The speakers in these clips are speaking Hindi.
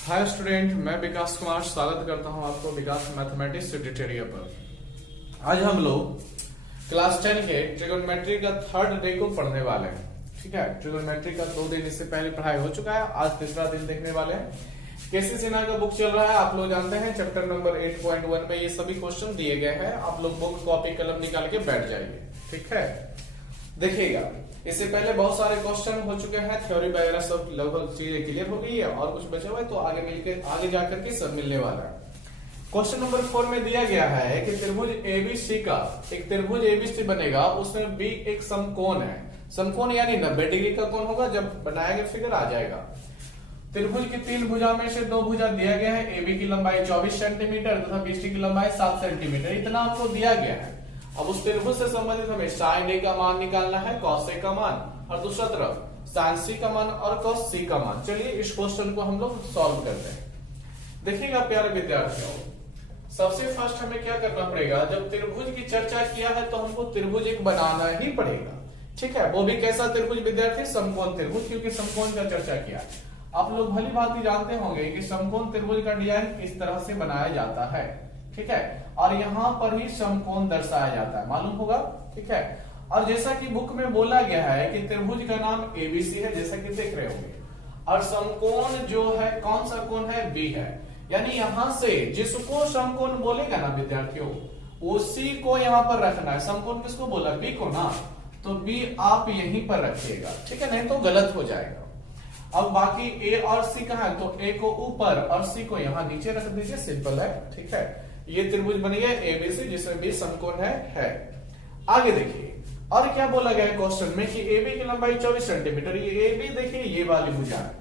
हाय स्टूडेंट, मैं विकास कुमार स्वागत करता हूं आपको विकास मैथमेटिक्स ट्यूटोरियल पर। आज हम लोग क्लास 10 के ट्रिगोनोमेट्री का थर्ड डे को पढ़ने वाले हैं। ठीक है, ट्रिगोनोमेट्री का 2 दिन इससे पहले पढ़ाई हो चुका है, आज तीसरा दिन देखने वाले हैं। केसी सिन्हा का बुक चल रहा है, आप लोग जानते हैं। चैप्टर नंबर 8.1 में ये सभी क्वेश्चन दिए गए हैं। आप लोग बुक कॉपी कलम निकाल के बैठ जाइए। ठीक है, देखिएगा, इससे पहले बहुत सारे क्वेश्चन हो चुके हैं, थ्योरी वगैरह सब लगभग चीजें क्लियर हो गई है और कुछ बचा हुआ है तो आगे जाकर के सब मिलने वाला है। क्वेश्चन नंबर 4 में दिया गया है कि त्रिभुज एबीसी का एक त्रिभुज एबीसी बनेगा, उसमें बी एक समकोण है। समकोण यानी 90 डिग्री का कोण होगा, जब बनाएंगे फिगर आ जाएगा। त्रिभुज की 3 भुजा में से 2 भुजा दिया गया है। एबी की लंबाई 24 सेंटीमीटर तथा बीसी की लंबाई 7 सेंटीमीटर, इतना आपको दिया गया है। अब उस त्रिभुज से संबंधित हमें साइन ए का मान निकालना है, कॉस ए का मान, और दूसरा तरफ साइन सी का मान और कॉस सी का मान। चलिए इस क्वेश्चन को हम लोग सॉल्व करते हैं। देखिएगा प्यारे विद्यार्थियों, सबसे फर्स्ट हमें क्या करना पड़ेगा, जब त्रिभुज की चर्चा किया है तो हमको त्रिभुज एक बनाना ही पड़ेगा। ठीक है, वो भी कैसा त्रिभुज विद्यार्थी? समकोण त्रिभुज, क्योंकि समकोण का चर्चा किया। आप लोग भली भांति जानते होंगे कि समकोण त्रिभुज का डिजाइन इस तरह से बनाया जाता है। ठीक है, और यहाँ पर ही समकोण दर्शाया जाता है, मालूम होगा। ठीक है, और जैसा कि बुक में बोला गया है कि त्रिभुज का नाम एबीसी है, जैसा कि देख रहे होंगे, और समकोण जो है कौन सा कोण है? बी है। यानी यहां से जिसको समकोण बोलेगा ना विद्यार्थियों, उसी को यहाँ पर रखना है। समकोण किसको बोला? बी को ना, तो बी आप यहीं पर रखिएगा। ठीक है, नहीं तो गलत हो जाएगा। अब बाकी ए और सी कहाँ है? तो ए को ऊपर और सी को यहाँ नीचे रख दीजिए, सिंपल है। ठीक है, ये त्रिभुज बन गया एबीसी, जिसमें भी समकोण है। आगे देखिए, और क्या बोला गया है क्वेश्चन में कि एबी की लंबाई 24 सेंटीमीटर। ये एबी देखिए, ये वाली भुजा है,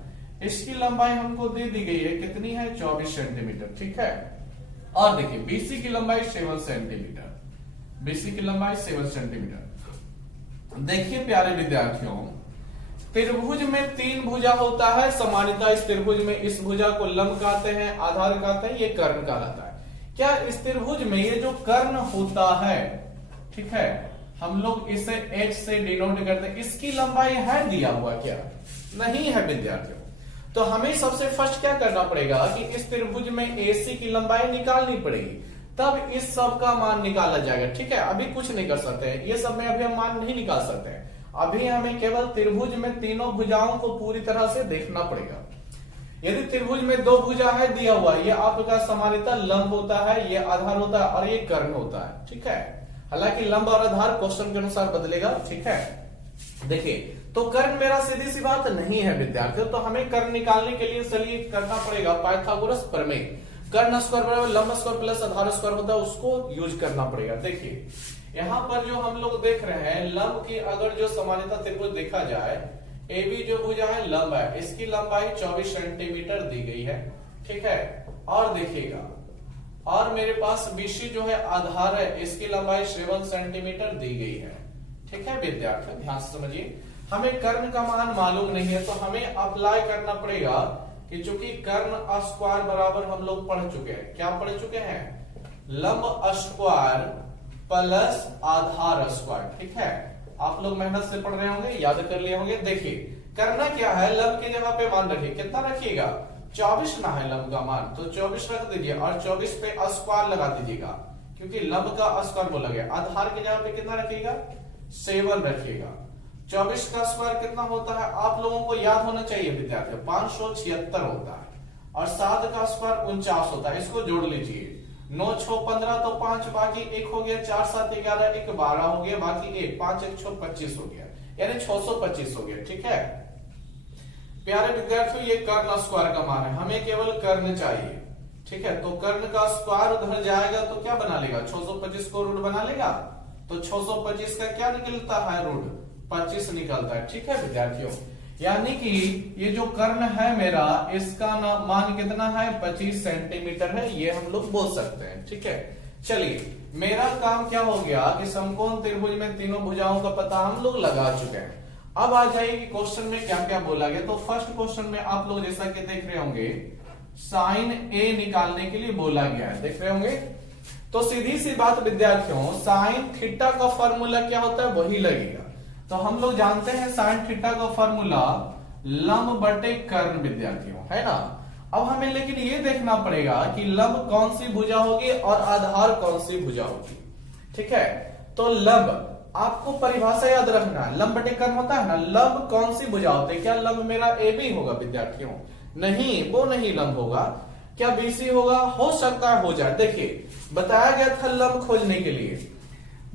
इसकी लंबाई हमको दे दी गई है, कितनी है? 24 सेंटीमीटर। ठीक है, और देखिए बीसी की लंबाई 7 सेंटीमीटर। बीसी की लंबाई 7 सेंटीमीटर। देखिए प्यारे विद्यार्थियों, त्रिभुज में 3 भुजा होता है सामान्यतः। इस त्रिभुज में इस भुजा को लंब कहते हैं, आधार कहते हैं, ये कर्ण कहलाता है। क्या इस त्रिभुज में ये जो कर्ण होता है, ठीक है, हम लोग इसे h से डिनोट करते हैं, इसकी लंबाई है दिया हुआ? क्या नहीं है विद्यार्थियों। तो हमें सबसे फर्स्ट क्या करना पड़ेगा कि इस त्रिभुज में AC की लंबाई निकालनी पड़ेगी, तब इस सब का मान निकाला जाएगा। ठीक है, अभी कुछ नहीं कर सकते हैं, ये सब में अभी हम मान नहीं निकाल सकते हैं। अभी हमें केवल त्रिभुज में तीनों भुजाओं को पूरी तरह से देखना पड़ेगा। यदि त्रिभुज में 2 भुजा है दिया हुआ, ये आपका सामान्यतः लंब होता है, ये आधार होता है और ये कर्ण होता है। ठीक है, हालांकि लंब और आधार क्वेश्चन के अनुसार बदलेगा। ठीक है, देखिए, तो कर्ण मेरा सीधी सी बात नहीं है विद्यार्थियों, तो हमें कर्ण निकालने के लिए चलिए करना पड़ेगा पाइथागोरस प्रमेय। कर्ण स्क्वायर बराबर लंब स्क्वायर प्लस आधार स्क्वायर होता है, उसको यूज करना पड़ेगा। देखिए यहाँ पर जो हम लोग देख रहे हैं, लंब की अगर जो सामान्यतः त्रिभुज देखा जाए, एबी जो भुजा है लंब है, इसकी लंबाई 24 सेंटीमीटर दी गई है। ठीक है, और देखिएगा, और मेरे पास बीसी जो है आधार है, इसकी लंबाई 7 सेंटीमीटर दी गई है। ठीक है विद्यार्थियों, ध्यान से समझिए, हमें कर्ण का मान मालूम नहीं है, तो हमें अप्लाई करना पड़ेगा कि चूंकि कर्ण स्क्वायर बराबर हम लोग पढ़ चुके हैं। क्या पढ़ चुके हैं? लंब स्क्वायर प्लस आधार स्क्वायर। ठीक है, आप लोग मेहनत से पढ़ रहे होंगे, याद कर लिए होंगे। देखिए करना क्या है, लंब की जगह पे मान रखिए, कितना रखिएगा? 24 ना है लंब का मान, तो 24 रख दीजिए और 24 पे स्क्वायर लगा दीजिएगा, क्योंकि लंब का स्क्वायर बोला गया। आधार की जगह पे कितना रखिएगा? 7 रखिएगा। 24 का स्क्वायर कितना होता है आप लोगों को याद होना चाहिए विद्यार्थियों, 576 होता है, और 7 का स्क्वायर 49 होता है। इसको जोड़ लीजिए, 9 6 15 तो 5, बाकी 1 हो गया, 4 7 11, 1 12 हो गया, बाकी 1 5 1 6 25 हो गया, यानी 625 हो गया। ठीक है प्यारे विद्यार्थियों, ये कर्ण स्क्वायर का मान है, हमें केवल कर्ण चाहिए। ठीक है, तो कर्ण का स्क्वायर उधर जाएगा तो क्या बना लेगा? 625 को रूट बना लेगा, तो 625 का क्या निकलता है? रूट 25 निकलता है। ठीक है विद्यार्थियों, यानी कि ये जो कर्ण है मेरा, इसका मान कितना है? 25 सेंटीमीटर है, ये हम लोग बोल सकते हैं। ठीक है, चलिए मेरा काम क्या हो गया कि समकोण त्रिभुज में तीनों भुजाओं का पता हम लोग लगा चुके हैं। अब आ जाइए कि क्वेश्चन में क्या क्या बोला गया। तो फर्स्ट क्वेश्चन में आप लोग जैसा कि देख रहे होंगे, साइन ए निकालने के लिए बोला गया है, देख रहे होंगे। तो सीधी सी बात विद्यार्थियों, साइन थीटा का फॉर्मूला क्या होता है? वही लगेगा। तो हम लोग जानते हैं साइन थीटा का फॉर्मूला लंब बटे कर्ण विद्यार्थियों, है ना। अब हमें लेकिन ये देखना पड़ेगा कि लंब कौन सी भुजा होगी और आधार कौन सी भुजा होगी। ठीक है, तो लंब आपको परिभाषा याद रखना है, लंब बटे कर्ण होता है ना, लंब कौन सी भुजा होती है? क्या लंब मेरा ए बी होगा विद्यार्थियों? नहीं, वो नहीं लंब होगा। क्या बीसी होगा? हो सकता है हो जाए। देखिए बताया गया था लंब खोजने के लिए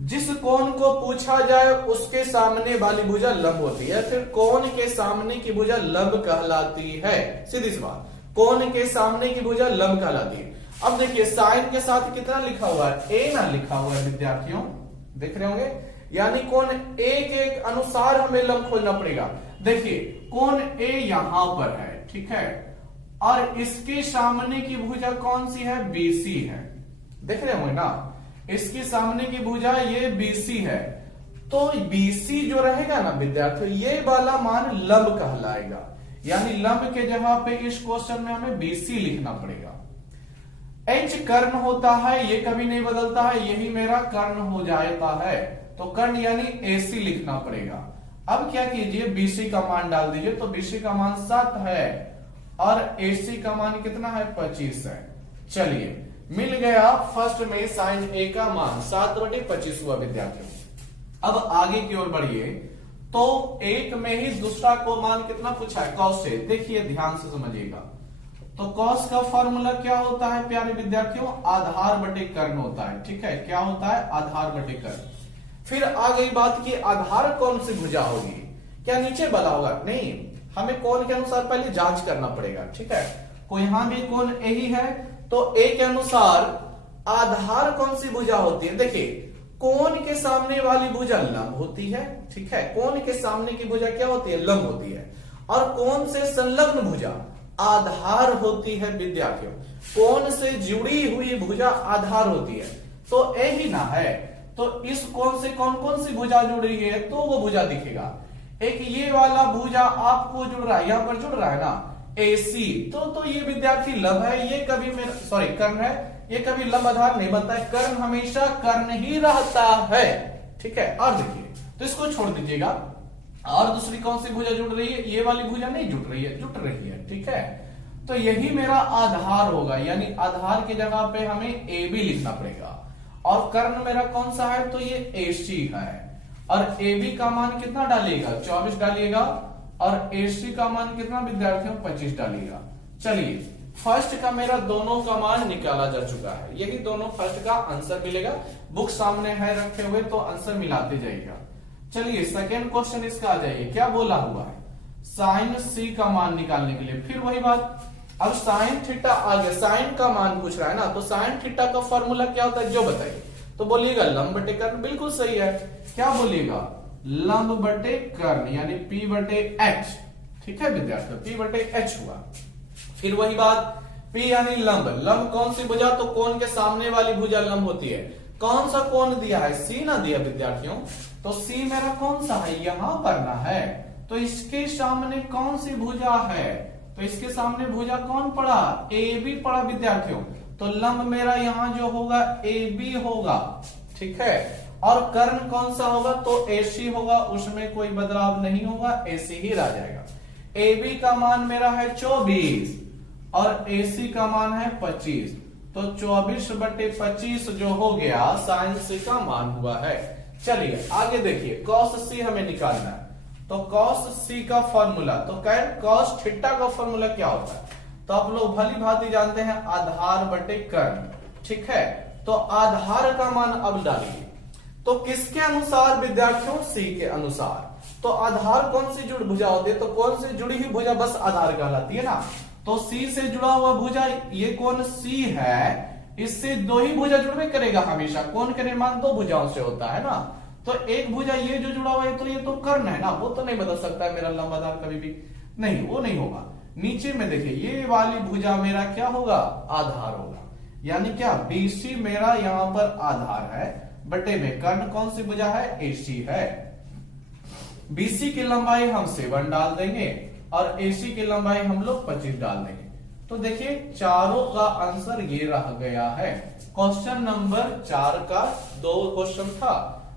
जिस कोण को पूछा जाए उसके सामने वाली भुजा लंब होती है, फिर कोण के सामने की भुजा लंब कहलाती है। सीधी सी बात, कोण के सामने की भुजा लंब कहलाती है। अब देखिए साइन के साथ कितना लिखा हुआ है? ए ना लिखा हुआ है विद्यार्थियों, देख रहे होंगे, यानी कोण ए के अनुसार हमें लंब खोजना पड़ेगा। देखिए कोण ए यहां पर है, ठीक है, और इसके सामने की भुजा कौन सी है? बीसी है, देख रहे होंगे ना, इसके सामने की भुजा ये बीसी है, तो बीसी जो रहेगा ना विद्यार्थियों, ये वाला मान लंब कहलाएगा। यानी लंब के जगह पे इस क्वेश्चन में हमें बीसी लिखना पड़ेगा। एच कर्ण होता है, ये कभी नहीं बदलता है, यही मेरा कर्ण हो जाता है, तो कर्ण यानी एसी लिखना पड़ेगा। अब क्या कीजिए, बीसी का मान डाल दीजिए, तो बीसी का मान 7 है और एसी का मान कितना है? 25 है। चलिए मिल गया फर्स्ट में साइन ए का मान 7/25 हुआ विद्यार्थियों। अब आगे की ओर बढ़िए, तो एक में ही दूसरा को मान कितना पूछा है? कॉस से। देखिए ध्यान से समझिएगा, तो कॉस का फॉर्मूला क्या होता है प्यारे विद्यार्थियों? आधार बटे कर्ण होता है। ठीक है, क्या होता है? आधार बटे कर्ण। फिर आ गई बात की आधार कौन सी भुजा होगी? क्या नीचे वाला होगा? नहीं, हमें कोण के अनुसार पहले जांच करना पड़ेगा। ठीक है, को यहां भी कोण ए ही है, तो ए के अनुसार आधार कौन सी भुजा होती है? देखिए कोण के सामने वाली भुजा लंब होती है। ठीक है, कोण के सामने की भुजा क्या होती है? लंब होती है। और कोण से संलग्न भुजा आधार होती है विद्यार्थियों। कोण से जुड़ी हुई भुजा आधार होती है, तो ए ही ना है, तो इस कोण से कौन कौन सी भुजा जुड़ रही है? तो वो भुजा दिखेगा। एक ये वाला भुजा आपको जुड़ रहा है, यहां पर जुड़ रहा है ना, AC, तो ये विद्यार्थी लंब है, ये कभी मेरा सॉरी कर्ण है, ये कभी लंब आधार नहीं बनता है, कर्ण हमेशा कर्ण ही रहता है। ठीक है, और देखिए तो इसको छोड़ दीजिएगा, और दूसरी कौन सी भुजा जुड़ रही है? ये वाली भुजा नहीं जुड़ रही है, जुट रही है। ठीक है, तो यही मेरा आधार होगा, यानी आधार की जगह पे हमें AB लिखना पड़ेगा। और कर्ण मेरा कौन सा है? तो ये AC है, और AB का मान कितना डालिएगा? 24 डालिएगा, और AC का मान कितना विद्यार्थियों? 25 डालिएगा। चलिए फर्स्ट का मेरा दोनों का मान निकाला जा चुका है, यही दोनों फर्स्ट का आंसर मिलेगा। बुक सामने है रखे हुए, तो आंसर मिलाते जाइएगा। चलिए सेकेंड क्वेश्चन इसका आ जाइए, क्या बोला हुआ है? साइन C का मान निकालने के लिए फिर वही बात, अब साइन थीटा आ गया, साइन का मान पूछ रहा है ना, तो साइन थीटा का फॉर्मूला क्या होता है जो बताइए? तो बोलिएगा लंब बटे कर्ण, बिल्कुल सही है। क्या बोलिएगा? लंब बटे कर्ण, यानी P बटे H। ठीक है विद्यार्थियों, P बटे H हुआ। फिर वही बात, P यानी लंब, लंब कौन सी भुजा? तो कोण के सामने वाली भुजा लंब होती है। कौन सा कोण दिया है? C ना दिया विद्यार्थियों, तो C मेरा कौन सा है? यहां पर ना है, तो इसके सामने कौन सी भुजा है? तो इसके सामने भुजा कौन पड़ा? AB पड़ा विद्यार्थियों, तो लंब मेरा यहां जो होगा AB होगा। ठीक है, और कर्ण कौन सा होगा? तो AC होगा, उसमें कोई बदलाव नहीं होगा, AC ही रह जाएगा। AB का मान मेरा है 24 और AC का मान है 25, तो 24/25 जो हो गया साइन C का मान हुआ है। चलिए आगे देखिए, cos C हमें निकालना है, तो cos C का फॉर्मूला, तो cos थीटा का फॉर्मूला क्या होता है? तो आप लोग भली भांति जानते हैं, आधार बटे कर्ण। ठीक है, तो आधार का मान अब डालिए, तो किसके अनुसार विद्यार्थियों? C के अनुसार। तो आधार कौन सी जुड़ भुजा होती है? तो कौन से जुड़ी हुई भुजा बस आधार कहलाती है ना, तो C से जुड़ा हुआ भुजा, ये कौन C है, इससे दो ही भुजा जुड़वे करेगा हमेशा, कोण का निर्माण दो भुजाओं से होता है ना, तो एक भुजा ये जो जुड़ा हुआ है, तो ये तो कर्ण है ना, वो तो नहीं बदल सकता है मेरा लंब आधार कभी भी नहीं, वो नहीं होगा। नीचे में देखिए, ये वाली भुजा मेरा क्या होगा? आधार होगा, यानी क्या? BC मेरा यहां पर आधार है, बटे में कर्ण कौन सी भुजा है? AC है। BC की लंबाई हम 7 डाल देंगे और AC की लंबाई हम लोग 25 डाल देंगे, तो देखिए चारों का आंसर ये रह गया है। क्वेश्चन नंबर 4 का 2 क्वेश्चन था,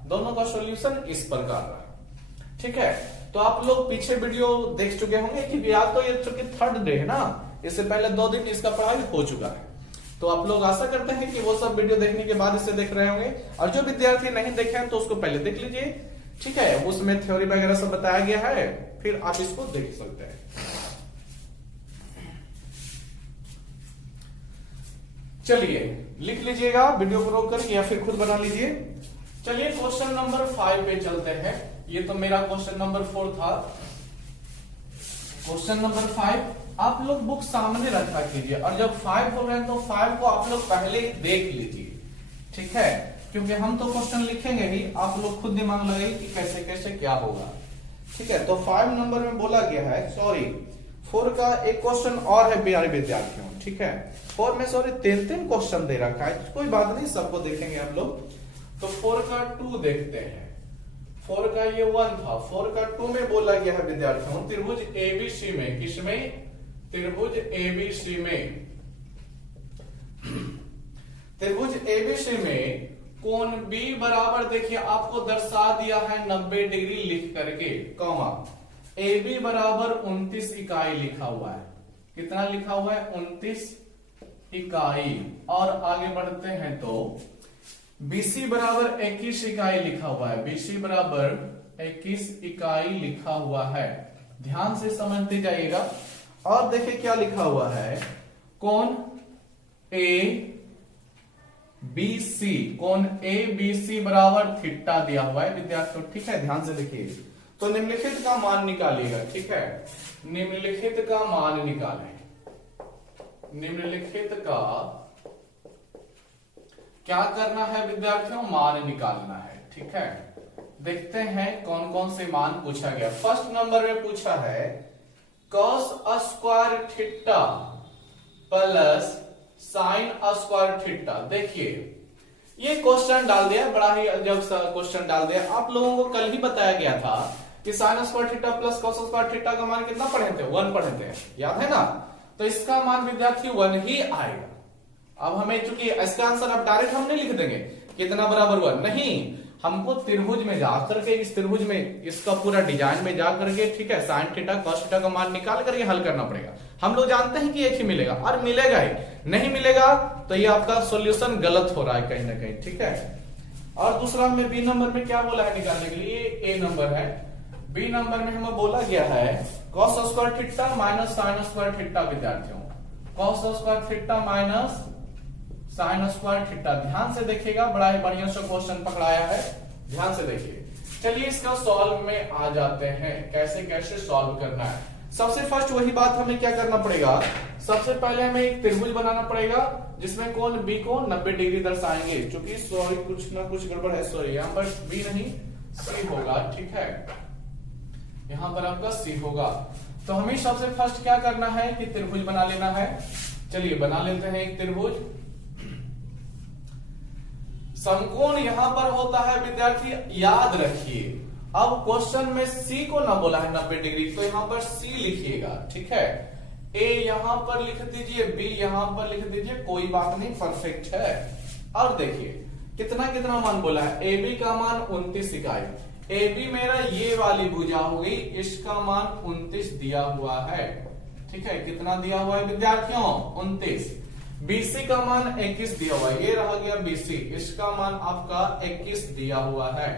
दोनों का सॉल्यूशन इस प्रकार रहा। ठीक है, तो आप लोग पीछे वीडियो देख चुके होंगे कि आज तो ये चूंकि थर्ड डे है ना, इससे पहले 2 दिन इसका पढ़ाई हो चुका है। तो आप लोग आशा करते हैं कि वो सब वीडियो देखने के बाद इसे देख रहे होंगे, और जो विद्यार्थी नहीं देखे हैं तो उसको पहले देख लीजिए, ठीक है। उसमें थ्योरी वगैरह सब बताया गया है, फिर आप इसको देख सकते हैं। चलिए लिख लीजिएगा वीडियो को रोक कर, या फिर खुद बना लीजिए। चलिए क्वेश्चन नंबर 5 पे चलते हैं। ये तो मेरा क्वेश्चन नंबर 4 था। क्वेश्चन नंबर 5 आप लोग बुक सामने रखा कीजिए, और जब 5 बोल रहे हैं तो 5 को आप लोग पहले ही देख लीजिए, ठीक है। क्योंकि हम तो क्वेश्चन लिखेंगे ही, आप लोग खुद दिमाग लगाइए कि कैसे कैसे क्या होगा, ठीक है। तो 5 नंबर में बोला गया है, सॉरी 4 का एक क्वेश्चन और है प्यारे विद्यार्थियों, ठीक है। 4 में सॉरी 3 क्वेश्चन दे रखा है, कोई बात नहीं, सबको देखेंगे हम लोग। तो 4 का 2 देखते हैं। 4 का ये 1 था, 4 का 2 में बोला गया है विद्यार्थियों, त्रिभुज एबीसी में, किसमें? त्रिभुज एबीसी में, त्रिभुज एबीसी में कोण B बराबर, देखिए आपको दर्शा दिया है 90 डिग्री लिख करके, कॉमा AB बराबर 29 इकाई लिखा हुआ है। कितना लिखा हुआ है? 29 इकाई। और आगे बढ़ते हैं तो BC बराबर 21 इकाई लिखा हुआ है, BC बराबर 21 इकाई लिखा हुआ है। ध्यान से समझते जाइएगा। और देखिए क्या लिखा हुआ है, कोण ABC, कोण ABC बराबर थीटा दिया हुआ है विद्यार्थियों, ठीक है। ध्यान से देखिए, तो निम्नलिखित का मान निकालिएगा, ठीक है। निम्नलिखित का मान निकालें, निम्नलिखित का क्या करना है विद्यार्थियों? मान निकालना है, ठीक है। देखते हैं कौन कौन से मान पूछा गया। फर्स्ट नंबर में पूछा है cos square theta plus sign square theta. देखिए ये क्वेश्चन डाल दिया, बड़ा ही अजब सा क्वेश्चन डाल दिया। आप लोगों को कल ही बताया गया था कि sign square theta plus cos square theta का मान कितना पढ़े थे? 1 पढ़े थे, याद है ना। तो इसका मान विद्यार्थी 1 ही आएगा। अब हमें चूंकि इसका आंसर अब डायरेक्ट हम नहीं लिख देंगे कितना बराबर 1, नहीं, हमको त्रिभुज में जाकर के, इस त्रिभुज में इसका पूरा डिजाइन में जाकर के, ठीक है, साइन थीटा कॉस थीटा का मान निकाल करके हल करना पड़ेगा। हम लोग जानते हैं कि एक ही मिलेगा, और मिलेगा ही, नहीं मिलेगा तो ये आपका सॉल्यूशन गलत हो रहा है कहीं ना कहीं, ठीक है। और दूसरा में बी नंबर में क्या बोला है निकालने के लिए? ए नंबर है। बी नंबर में हमें बोला गया है cos square theta minus sine square theta विद्यार्थियों, cos square theta minus sine square theta. ध्यान से देखिएगा, बड़ा ही बढ़िया सा क्वेश्चन पकड़ाया है, ध्यान से देखिए। चलिए इसका सॉल्व में आ जाते हैं, कैसे कैसे सॉल्व करना है। सबसे फर्स्ट वही बात हमें क्या करना पड़ेगा, सबसे पहले हमें एक त्रिभुज बनाना पड़ेगा जिसमें कोण B को 90 डिग्री दर्शाएंगे। चूंकि सॉरी कुछ ना कुछ गड़बड़ है, सॉरी यहाँ पर B नहीं C होगा, ठीक है, यहाँ पर आपका C होगा। तो हमें सबसे फर्स्ट क्या करना है कि त्रिभुज बना लेना है। चलिए बना लेते हैं एक त्रिभुज। समकोण यहां पर होता है विद्यार्थी, याद रखिए। अब क्वेश्चन में C को ना बोला है 90 डिग्री, तो यहां पर C लिखिएगा, ठीक है। A यहां पर लिख दीजिए, B यहां पर लिख दीजिए, कोई बात नहीं, परफेक्ट है। और देखिए कितना कितना मान बोला है, AB का मान 29 इकाई। AB मेरा ये वाली भुजा हो गई, इसका मान 29 दिया हुआ है, ठीक है। कितना दिया हुआ है विद्यार्थियों? 29। BC का मान 21 दिया हुआ है, ये रह गया BC, इसका मान आपका 21 दिया हुआ है।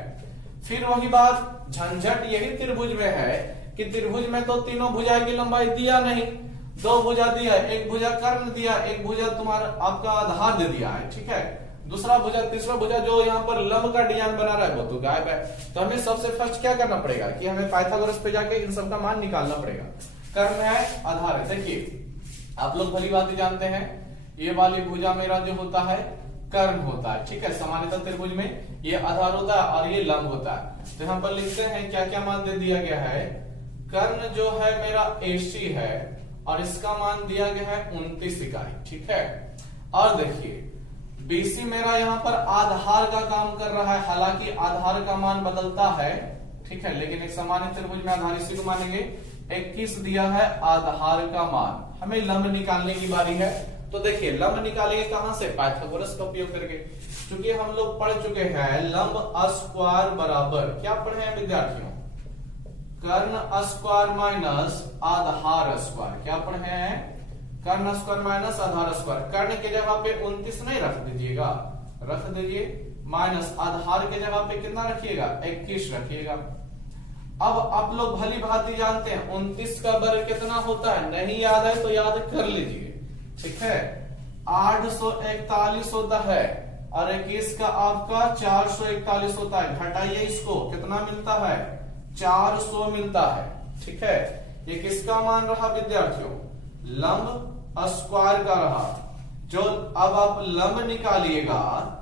फिर वही बात, झंझट यही त्रिभुज में है कि त्रिभुज में तो तीनों भुजा की लंबाई दिया नहीं, 2 भुजा दिया, एक भुजा कर्ण दिया, एक भुजा तुम्हारा आपका आधार दे दिया है, ठीक है। दूसरा भुजा, तीसरा भुजा जो यहाँ पर लंब का डिजाइन बना रहा है वो तो गायब है। तो हमें सबसे फर्स्ट क्या करना पड़ेगा कि हमें पाइथागोरस पे जाके इन सब का मान निकालना पड़ेगा। कर्ण है, आधार है। देखिए आप लोग भली बात ही जानते हैं, ये वाली भुजा मेरा जो होता है कर्ण होता है, ठीक है। सामान्यतः त्रिभुज में ये आधार होता है और ये लंब होता है। तो यहाँ पर लिखते हैं क्या क्या मान दे दिया गया है। कर्ण जो है मेरा AC है और इसका मान दिया गया है 29 इकाई, ठीक है। और देखिए BC मेरा यहाँ पर आधार का काम कर रहा है, हालांकि आधार का मान बदलता है, ठीक है, लेकिन एक सामान्य त्रिभुज में आधार इसी को मानेंगे। 21 दिया है आधार का मान, हमें लंब निकालने की बारी है। तो देखिए लंब निकालेंगे कहां से? पाइथागोरस का उपयोग करके। क्योंकि हम लोग पढ़ चुके हैं लंब स्क्वायर बराबर, क्या पढ़े हैं विद्यार्थियों? कर्ण स्क्वायर माइनस आधार स्क्वायर। क्या पढ़े हैं? कर्ण स्क्वायर माइनस आधार स्क्वायर। कर्ण के जगह पे 29 नहीं रख दीजिएगा, रख दीजिए, माइनस आधार के जगह पे कितना रखिएगा? 21 रखिएगा। अब आप लोग भली भांति जानते हैं 29 का वर्ग कितना होता है, नहीं याद है तो याद कर लीजिए, ठीक है। 841 होता है और 21 का आपका 441 होता है। घटाइए इसको, कितना मिलता है? 400 मिलता है, ठीक है। ये किसका मान रहा विद्यार्थियों? लंब स्क्वायर का रहा। जो अब आप लंब निकालिएगा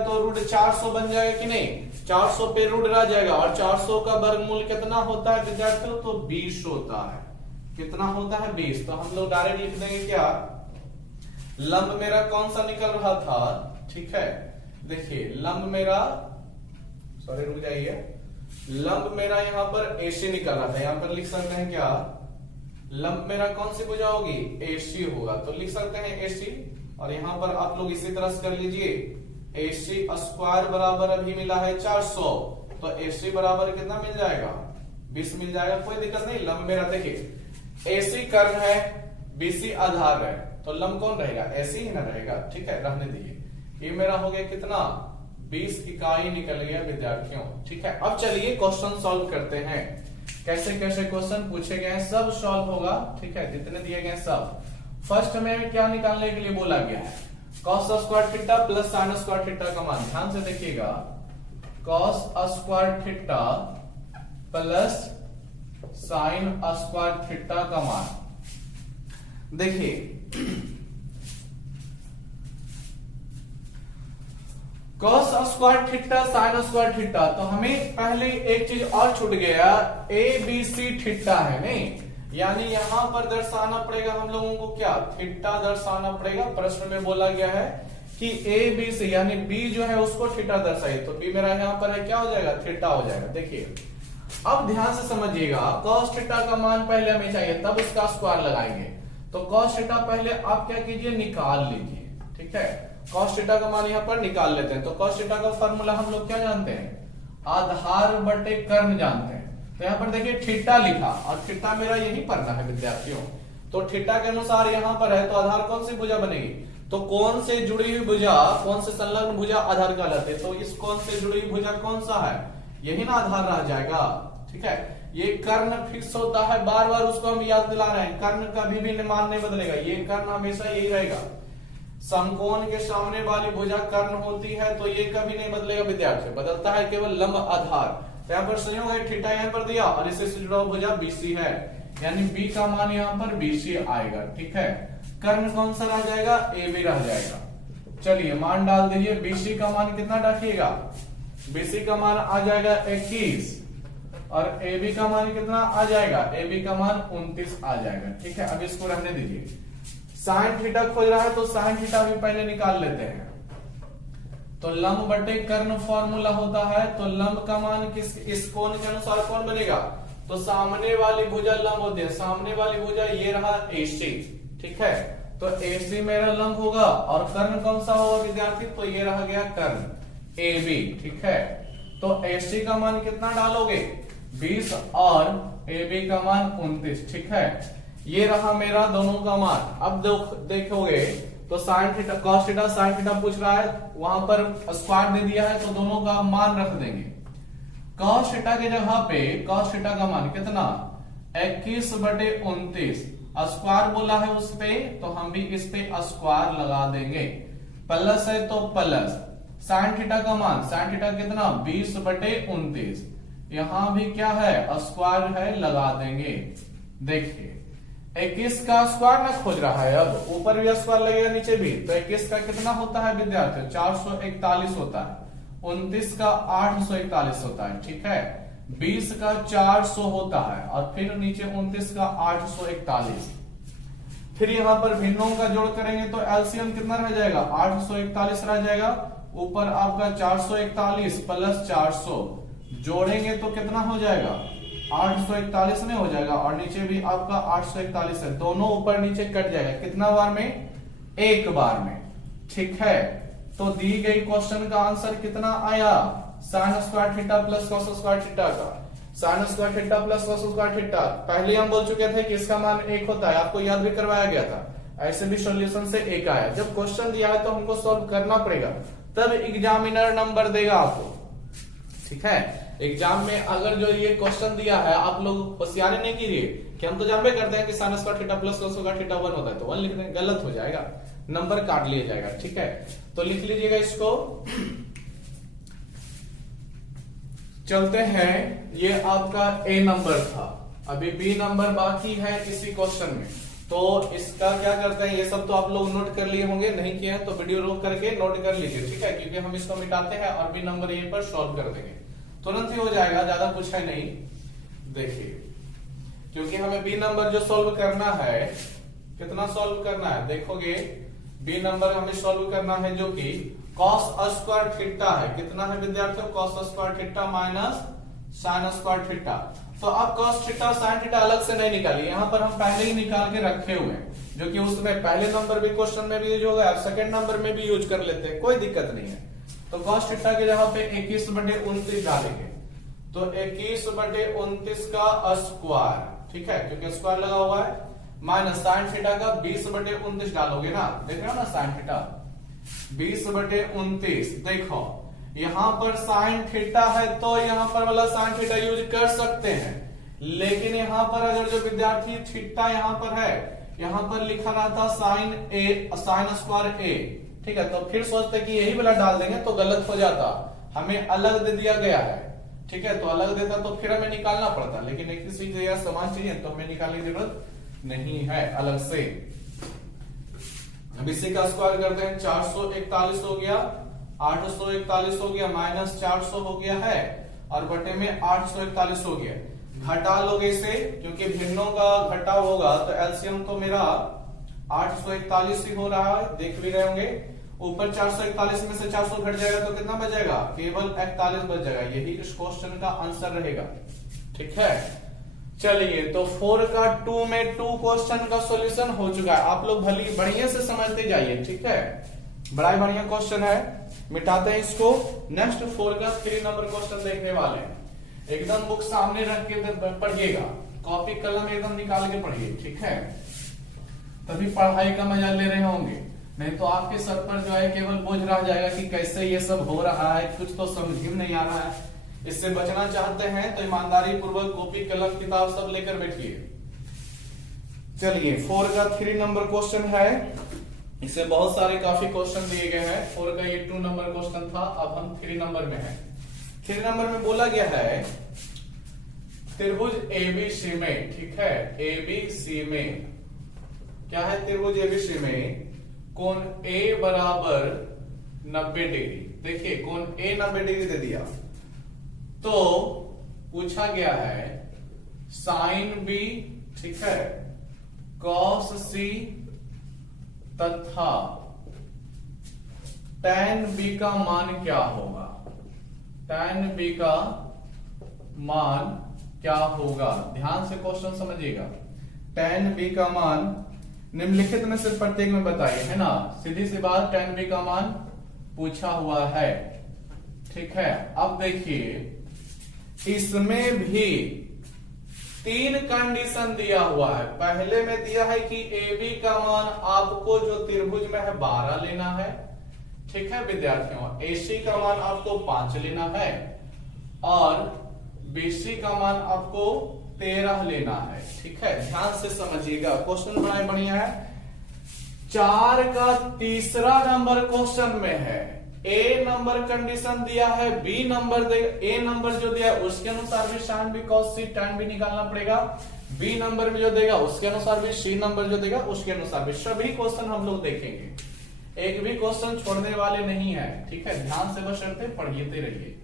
तो रूट 400 बन जाएगा कि नहीं? 400 पे रूट रह जाएगा और 400 का वर्गमूल कितना होता है विद्यार्थियों? तो 20 होता है। कितना होता है? 20। तो हम लोग डायरेक्ट लिख देंगे क्या? लंब मेरा कौन सा निकल रहा था, ठीक है। देखिए लंब मेरा, सॉरी रुक जाइए, लंब मेरा यहां पर AC निकल रहा था। यहां पर लिख सकते हैं क्या? लंब मेरा कौन सी भुजा होगी? AC होगा। तो लिख सकते हैं AC, और यहां पर आप लोग इसी तरह से कर लीजिए। AC स्क्वायर बराबर अभी मिला है 400, तो AC बराबर कितना मिल जाएगा? 20 मिल जाएगा। कोई दिक्कत नहीं। लंब मेरा देखिए AC कर्ण है, BC आधार है, तो लंब कौन रहेगा? AC ही ना रहेगा, ठीक है, रहने दीजिए। ये मेरा हो गया कितना? 20 इकाई निकल गया विद्यार्थियों, ठीक है। अब चलिए क्वेश्चन सॉल्व करते हैं। कैसे कैसे क्वेश्चन पूछे गए हैं सब सॉल्व होगा, ठीक है, जितने दिए गए सब। फर्स्ट में क्या निकालने के लिए बोला गया है? cos square theta plus sin square theta का मान। ध्यान से देखिएगा, cos square theta plus sin square theta का मान। देखिए cos square theta sin square theta, तो हमें पहले एक चीज और छूट गया, ABC थीटा है नहीं, यानी यहां पर दर्शाना पड़ेगा हम लोगों को क्या? थीटा दर्शाना पड़ेगा। प्रश्न में बोला गया है कि ABC यानी B जो है उसको थीटा दर्शाइए, तो B मेरा यहां पर है, क्या हो जाएगा? थीटा हो जाएगा। देखिए अब ध्यान से समझिएगा, cos थीटा का मान पहले हमें चाहिए, तब उसका स्क्वायर लगाएंगे। तो cos थीटा पहले आप क्या कीजिए? निकाल लीजिए, ठीक है। cos थीटा का मान यहां पर निकाल लेते हैं। तो cos थीटा का फॉर्मूला हम लोग क्या जानते हैं? आधार बटे कर्ण जानते हैं। तो यहां पर देखिए थीटा लिखा, और थीटा मेरा यही पढ़ना है विद्यार्थियों। तो थीटा के अनुसार यहां पर है, तो आधार कौन सी भुजा बनेगी? तो कौन से जुड़ी हुई भुजा, कौन से संलग्न भुजा आधार कहलाते हैं? तो इस कौन से जुड़ी हुई भुजा कौन सा है? यही ना आधार रह जाएगा, ठीक है। ये कर्ण फिक्स होता है, बार बार उसको हम याद दिला रहे हैं। कर्ण कभी भी मान नहीं बदलेगा, ये कर्ण हमेशा यही रहेगा। समकोण के सामने वाली भुजा कर्ण होती है, तो ये कभी नहीं बदलेगा विद्यार्थी, बदलता है केवल लंब आधार। तो यहाँ पर संयोग है, थीटा यहाँ पर दिया और इससे जुड़ा भुजा BC है, यानी B का मान यहाँ पर BC आएगा, ठीक है। कर्ण कौन सा रह जाएगा? AB रह जाएगा। चलिए मान डाल दीजिए। BC का मान कितना रखिएगा? BC का मान आ जाएगा 21 और AB का मान कितना आ जाएगा? AB का मान 29 आ जाएगा, ठीक है। अब इसको रहने दीजिए। साइन थीटा खोज रहा है, तो साइन थीटा भी पहले निकाल लेते हैं। तो लंब बटे कर्ण फॉर्मूला होता है, तो लंब का मान किस इस कोण के अनुसार कौन बनेगा? तो सामने वाली भुजा लंब होती है, सामने वाली भुजा ये रहा AC, ठीक है। तो AC मेरा लंब होगा और कर्ण कौन सा होगा विद्यार्थी? तो ये रह गया कर्ण AB, ठीक है। तो AC का मान कितना डालोगे? 20 और AB का मान 29, ठीक है। ये रहा मेरा दोनों का मान। अब देखोगे तो sine theta cos theta sine theta पूछ रहा है, वहां पर स्क्वायर दे दिया है, तो दोनों का मान रख देंगे। cos थीटा के जगह पे cos थीटा का मान कितना? 21 बटे 29, स्क्वायर बोला है उस पे, तो हम भी इस पे स्क्वायर लगा देंगे। प्लस है तो प्लस, साइन थीटा का मान, साइन थीटा कितना? 20 बटे 29, यहां भी क्या है? स्क्वायर है, लगा देंगे। देखिए 21 का स्क्वायर ना खोज रहा है, अब ऊपर भी स्क्वायर लगेगा नीचे भी, तो 21 का कितना होता है विद्यार्थी? 441 होता है। 29 का 841 होता है, ठीक है। 20 का 400 होता है और फिर नीचे 29 का 841। फिर यहां पर भिन्नों का जोड़ करेंगे तो एलसीएम कितना रह जाएगा? 841 रह जाएगा। ऊपर आपका 441 प्लस 400 जोड़ेंगे तो कितना हो जाएगा? 841 में हो जाएगा, और नीचे भी आपका 841 है। दोनों ऊपर नीचे कट जाएगा, कितना बार में? एक बार में, ठीक है। तो दी गई क्वेश्चन का आंसर कितना आया? Sine square theta plus cos square theta का। Sine square theta plus cos square theta. पहले हम बोल चुके थे कि इसका मान 1 होता है, आपको याद भी करवाया गया था। ऐसे भी सॉल्यूशन से 1 आया। जब क्वेश्चन दिया है तो हमको सॉल्व करना पड़ेगा, तब एग्जामिनर नंबर देगा आपको, ठीक है। एग्जाम में अगर जो ये क्वेश्चन दिया है, आप लोग होशियारी नहीं कीजिए कि हम तो जानबे करते हैं कि sign square theta plus cos square theta 1 होता है, तो 1 लिख दें, गलत हो जाएगा, नंबर काट लिया जाएगा, ठीक है। तो लिख लीजिएगा इसको। चलते हैं, ये आपका ए नंबर था, अभी बी नंबर बाकी है इसी क्वेश्चन में। तो इसका क्या करते हैं, ये सब तो आप लोग नोट कर लिए होंगे, नहीं किए हैं तो वीडियो रोक करके नोट कर लीजिए, ठीक है, क्योंकि हम इसको मिटाते हैं और बी नंबर यहीं पर सॉल्व कर देंगे, तुरंत ही हो जाएगा, ज्यादा कुछ है नहीं। देखिए, क्योंकि हमें बी नंबर जो सॉल्व करना है, कितना सॉल्व करना है देखोगे, बी नंबर हमें सॉल्व करना है जो कि cos स्क्वायर थीटा है। कितना है विद्यार्थियों, cos square theta minus sine square theta. तो अब cos थीटा साइन थीटा अलग से नहीं निकालिए, यहाँ पर हम पहले ही निकाल के रखे हुए हैं, जो कि उसमें पहले नंबर भी क्वेश्चन में भी यूज होगा, सेकंड नंबर में भी यूज कर लेते हैं, कोई दिक्कत नहीं है। तो cos थीटा के जगह पे 21/29 डालेंगे, तो 21/29 का स्क्वायर, ठीक है, क्योंकि स्क्वायर लगा हुआ है, माइनस साइन थीटा का 20/29 डालोगे ना, देख रहे हो ना साइन थीटा 20/29। देखो यहां पर साइन थीटा है तो यहां पर वाला साइन थीटा यूज कर सकते हैं, लेकिन यहां पर अगर जो विद्यार्थी थीटा यहां पर है, यहां पर लिखा रहा था साइन ए, साइन स्क्वायर ए, ठीक है, तो फिर सोचते कि यही वाला डाल देंगे तो गलत हो जाता, हमें अलग दे दिया गया है, ठीक है, तो अलग देता तो फिर हमें निकालना पड़ता, लेकिन एक ही चीज या समान चीज है तो हमें निकालने की जरूरत नहीं है अलग से। अब इसी का स्क्वायर करते हैं, 441 हो गया, 841 हो गया, माइनस 400 हो गया है, और बटे में 841 हो गया। घटा लोगे इसे, क्योंकि भिन्नों का घटाव होगा, तो एलसीएम तो मेरा 841 ही हो रहा है, देख भी रहे होंगे। ऊपर 441 में से 400 घट जाएगा तो कितना बचेगा, केवल 41 बच जाएगा। यही इस क्वेश्चन का आंसर रहेगा, ठीक है। चलिए, तो 4 का 2 में 2 क्वेश्चन का सॉल्यूशन हो चुका है, आप लोग भली बढ़िया से समझते जाइए, ठीक है, बड़ा ही बढ़िया क्वेश्चन है। मिटाते हैं इसको। नेक्स्ट 4 का 3 नंबर क्वेश्चन देखने वाले हैं, एकदम बुक सामने रख के पढ़िएगा, कॉपी कलम एकदम निकाल के पढ़िए, ठीक है, तभी पढ़ाई का मजा ले रहे होंगे, नहीं तो आपके सर पर जो है केवल बोझ रह जाएगा कि कैसे ये सब हो रहा है, कुछ तो समझ ही नहीं आ रहा है। इससे बचना चाहते हैं तो ईमानदारी पूर्वक कॉपी कलम किताब सब लेकर बैठिए। चलिए, 4 का 3 नंबर क्वेश्चन है, इससे बहुत सारे काफी क्वेश्चन दिए गए हैं। 4 का ये 2 नंबर क्वेश्चन था, अब हम 3 नंबर में हैं। 3 नंबर में बोला गया है त्रिभुज एबीसी में, ठीक है, एबीसी में क्या है, त्रिभुज एबीसी में कोण ए बराबर 90 डिग्री। देखिए, कोण ए 90 डिग्री दे दिया, तो पूछा गया है साइन बी, ठीक है, कॉस सी तथा tan बी का मान क्या होगा, tan बी का मान क्या होगा। ध्यान से क्वेश्चन समझिएगा। tan बी का मान निम्नलिखित में से प्रत्येक में बताइए, है ना, सीधी सी बात, tan बी का मान पूछा हुआ है, ठीक है। अब देखिए, इसमें भी 3 कंडीशन दिया हुआ है। पहले में दिया है कि ए बी का मान आपको जो त्रिभुज में है 12 लेना है, ठीक है विद्यार्थियों, AC का मान आपको 5 लेना है, और BC का मान आपको 13 लेना है, ठीक है। ध्यान से समझिएगा, क्वेश्चन बड़ा बढ़िया है। 4 का तीसरा नंबर क्वेश्चन में है, ए नंबर कंडीशन दिया है, बी नंबर देगा, ए नंबर जो दिया है उसके अनुसार भी साइन बी कॉस सी tan बी निकालना पड़ेगा, बी नंबर में जो देगा उसके अनुसार भी, सी नंबर जो देगा उसके अनुसार भी। सभी क्वेश्चन हम लोग देखेंगे, एक भी क्वेश्चन छोड़ने वाले नहीं है, ठीक है, ध्यान से बशर्ते पढ़ते रहिए।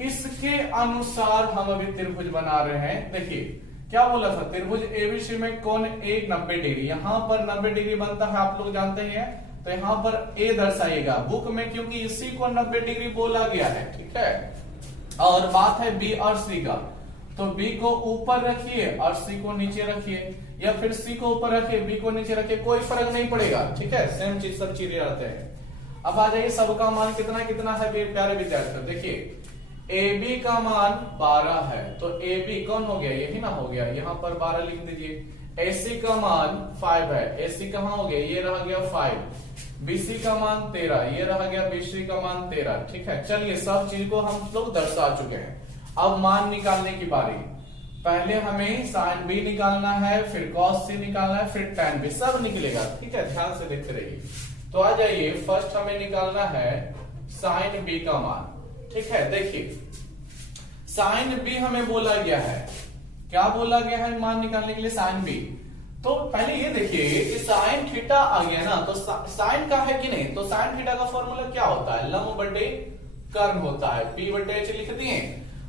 इसके अनुसार हम अभी त्रिभुज बना रहे हैं। देखिए क्या बोला था, त्रिभुज एबीसी में कोण ए 90 डिग्री, यहां पर 90 डिग्री बनता है, आप लोग जानते हैं, तो यहां पर ए दर्शाइएगा बुक में, क्योंकि इसी को 90 डिग्री बोला गया है, ठीक है। और बात है बी और सी का, तो बी को ऊपर रखिए और सी को नीचे रखिए, या फिर सी को ऊपर रखिए बी को नीचे रखिए, कोई फर्क नहीं पड़ेगा, ठीक है, सेम चीज सब चीजें रहते हैं। अब आ जाइए, सबका मान कितना कितना है प्यारे विद्यार्थियों। देखिए ए बी का मान 12 है, तो ए बी कौन हो गया, यही ना हो गया, यहां पर 12 लिख दीजिए। AC का मान 5 है, AC कहां हो गया, ये रह गया 5। BC का मान 13, ये रह गया BC का मान 13। ठीक है, चलिए सब चीज को हम लोग दर्शा चुके हैं। अब मान निकालने की बारी। पहले हमें sin B निकालना है, फिर cos C निकालना है, फिर tan B, सब निकलेगा। ठीक है, ध्यान से देखते रहिए। तो आ जाइए, फर्स्ट हमें निकालना है sin B का मान। ठीक है, देखिए sin B हमें बोला गया है, क्या बोला गया है मान निकालने के लिए, sin B। तो पहले ये देखिए कि sin थीटा आ गया ना, तो sin का है कि नहीं, तो sin थीटा का फॉर्मूला क्या होता है, लंब बटे कर्ण होता है, P बटे H लिख दिए।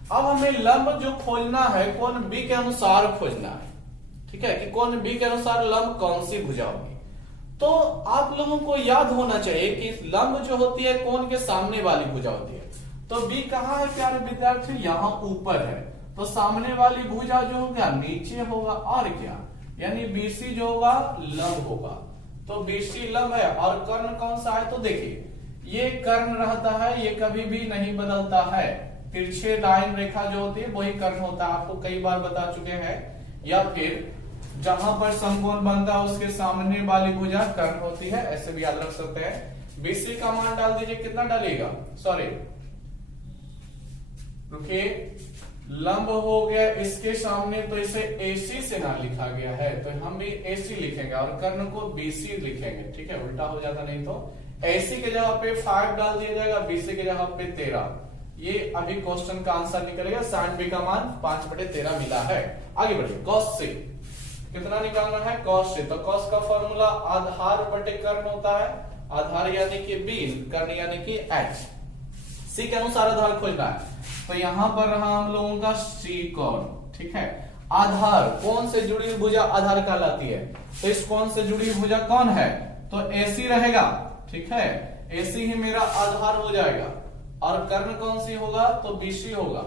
अब हमें लंब जो खोजना है कोण B के अनुसार खोजना है। ठीक है, कि कोण B के अनुसार लंब कौन सी भुजा होगी। तो आप लोगों को याद होना चाहिए कि लंब जो होती है कोण के सामने वाली भुजा होती है। तो B कहां है प्यारे विद्यार्थी, यहां ऊपर है, तो सामने वाली भुजा जो होगा नीचे होगा, और क्या, यानी BC जो होगा लंब होगा। तो BC लंब है, और कर्ण कौन सा है, तो देखिए ये कर्ण रहता है, ये कभी भी नहीं बदलता है। तिरछे लाइन रेखा जो होती है वही कर्ण होता है, आपको कई बार बता चुके हैं। या फिर जहां पर समकोण बनता है उसके सामने वाली भुजा कर्ण होती है, ऐसे भी याद रख सकते हैं। BC का मान डाल दीजिए, कितना डालिएगा, सॉरी रुकिए, लंब हो गया इसके सामने, तो इसे AC से ना लिखा गया है, तो हम भी AC लिखेंगे और कर्ण को BC लिखेंगे। ठीक है, उल्टा हो जाता नहीं तो AC के जगह पे 5 डाल दिया जाएगा, BC के जगह पे 13। ये अभी क्वेश्चन का आंसर निकलेगा, sin B का मान 5/13 मिला है। आगे बढ़िए, cos C कितना निकालना है, cos C। तो cos का फॉर्मूला आधार बटे कर्ण होता है, आधार यानी कि B, कर्ण यानी कि H। C के अनुसार आधार खोजना है, तो यहां पर रहा हम लोगों का C कोण। ठीक है, आधार कौन से जुड़ी हुई भुजा आधार कहलाती है, तो इस कौन से जुड़ी हुई भुजा कौन है, तो AC रहेगा। ठीक है, AC ही मेरा आधार हो जाएगा, और कर्ण कौन सी होगा, तो BC होगा।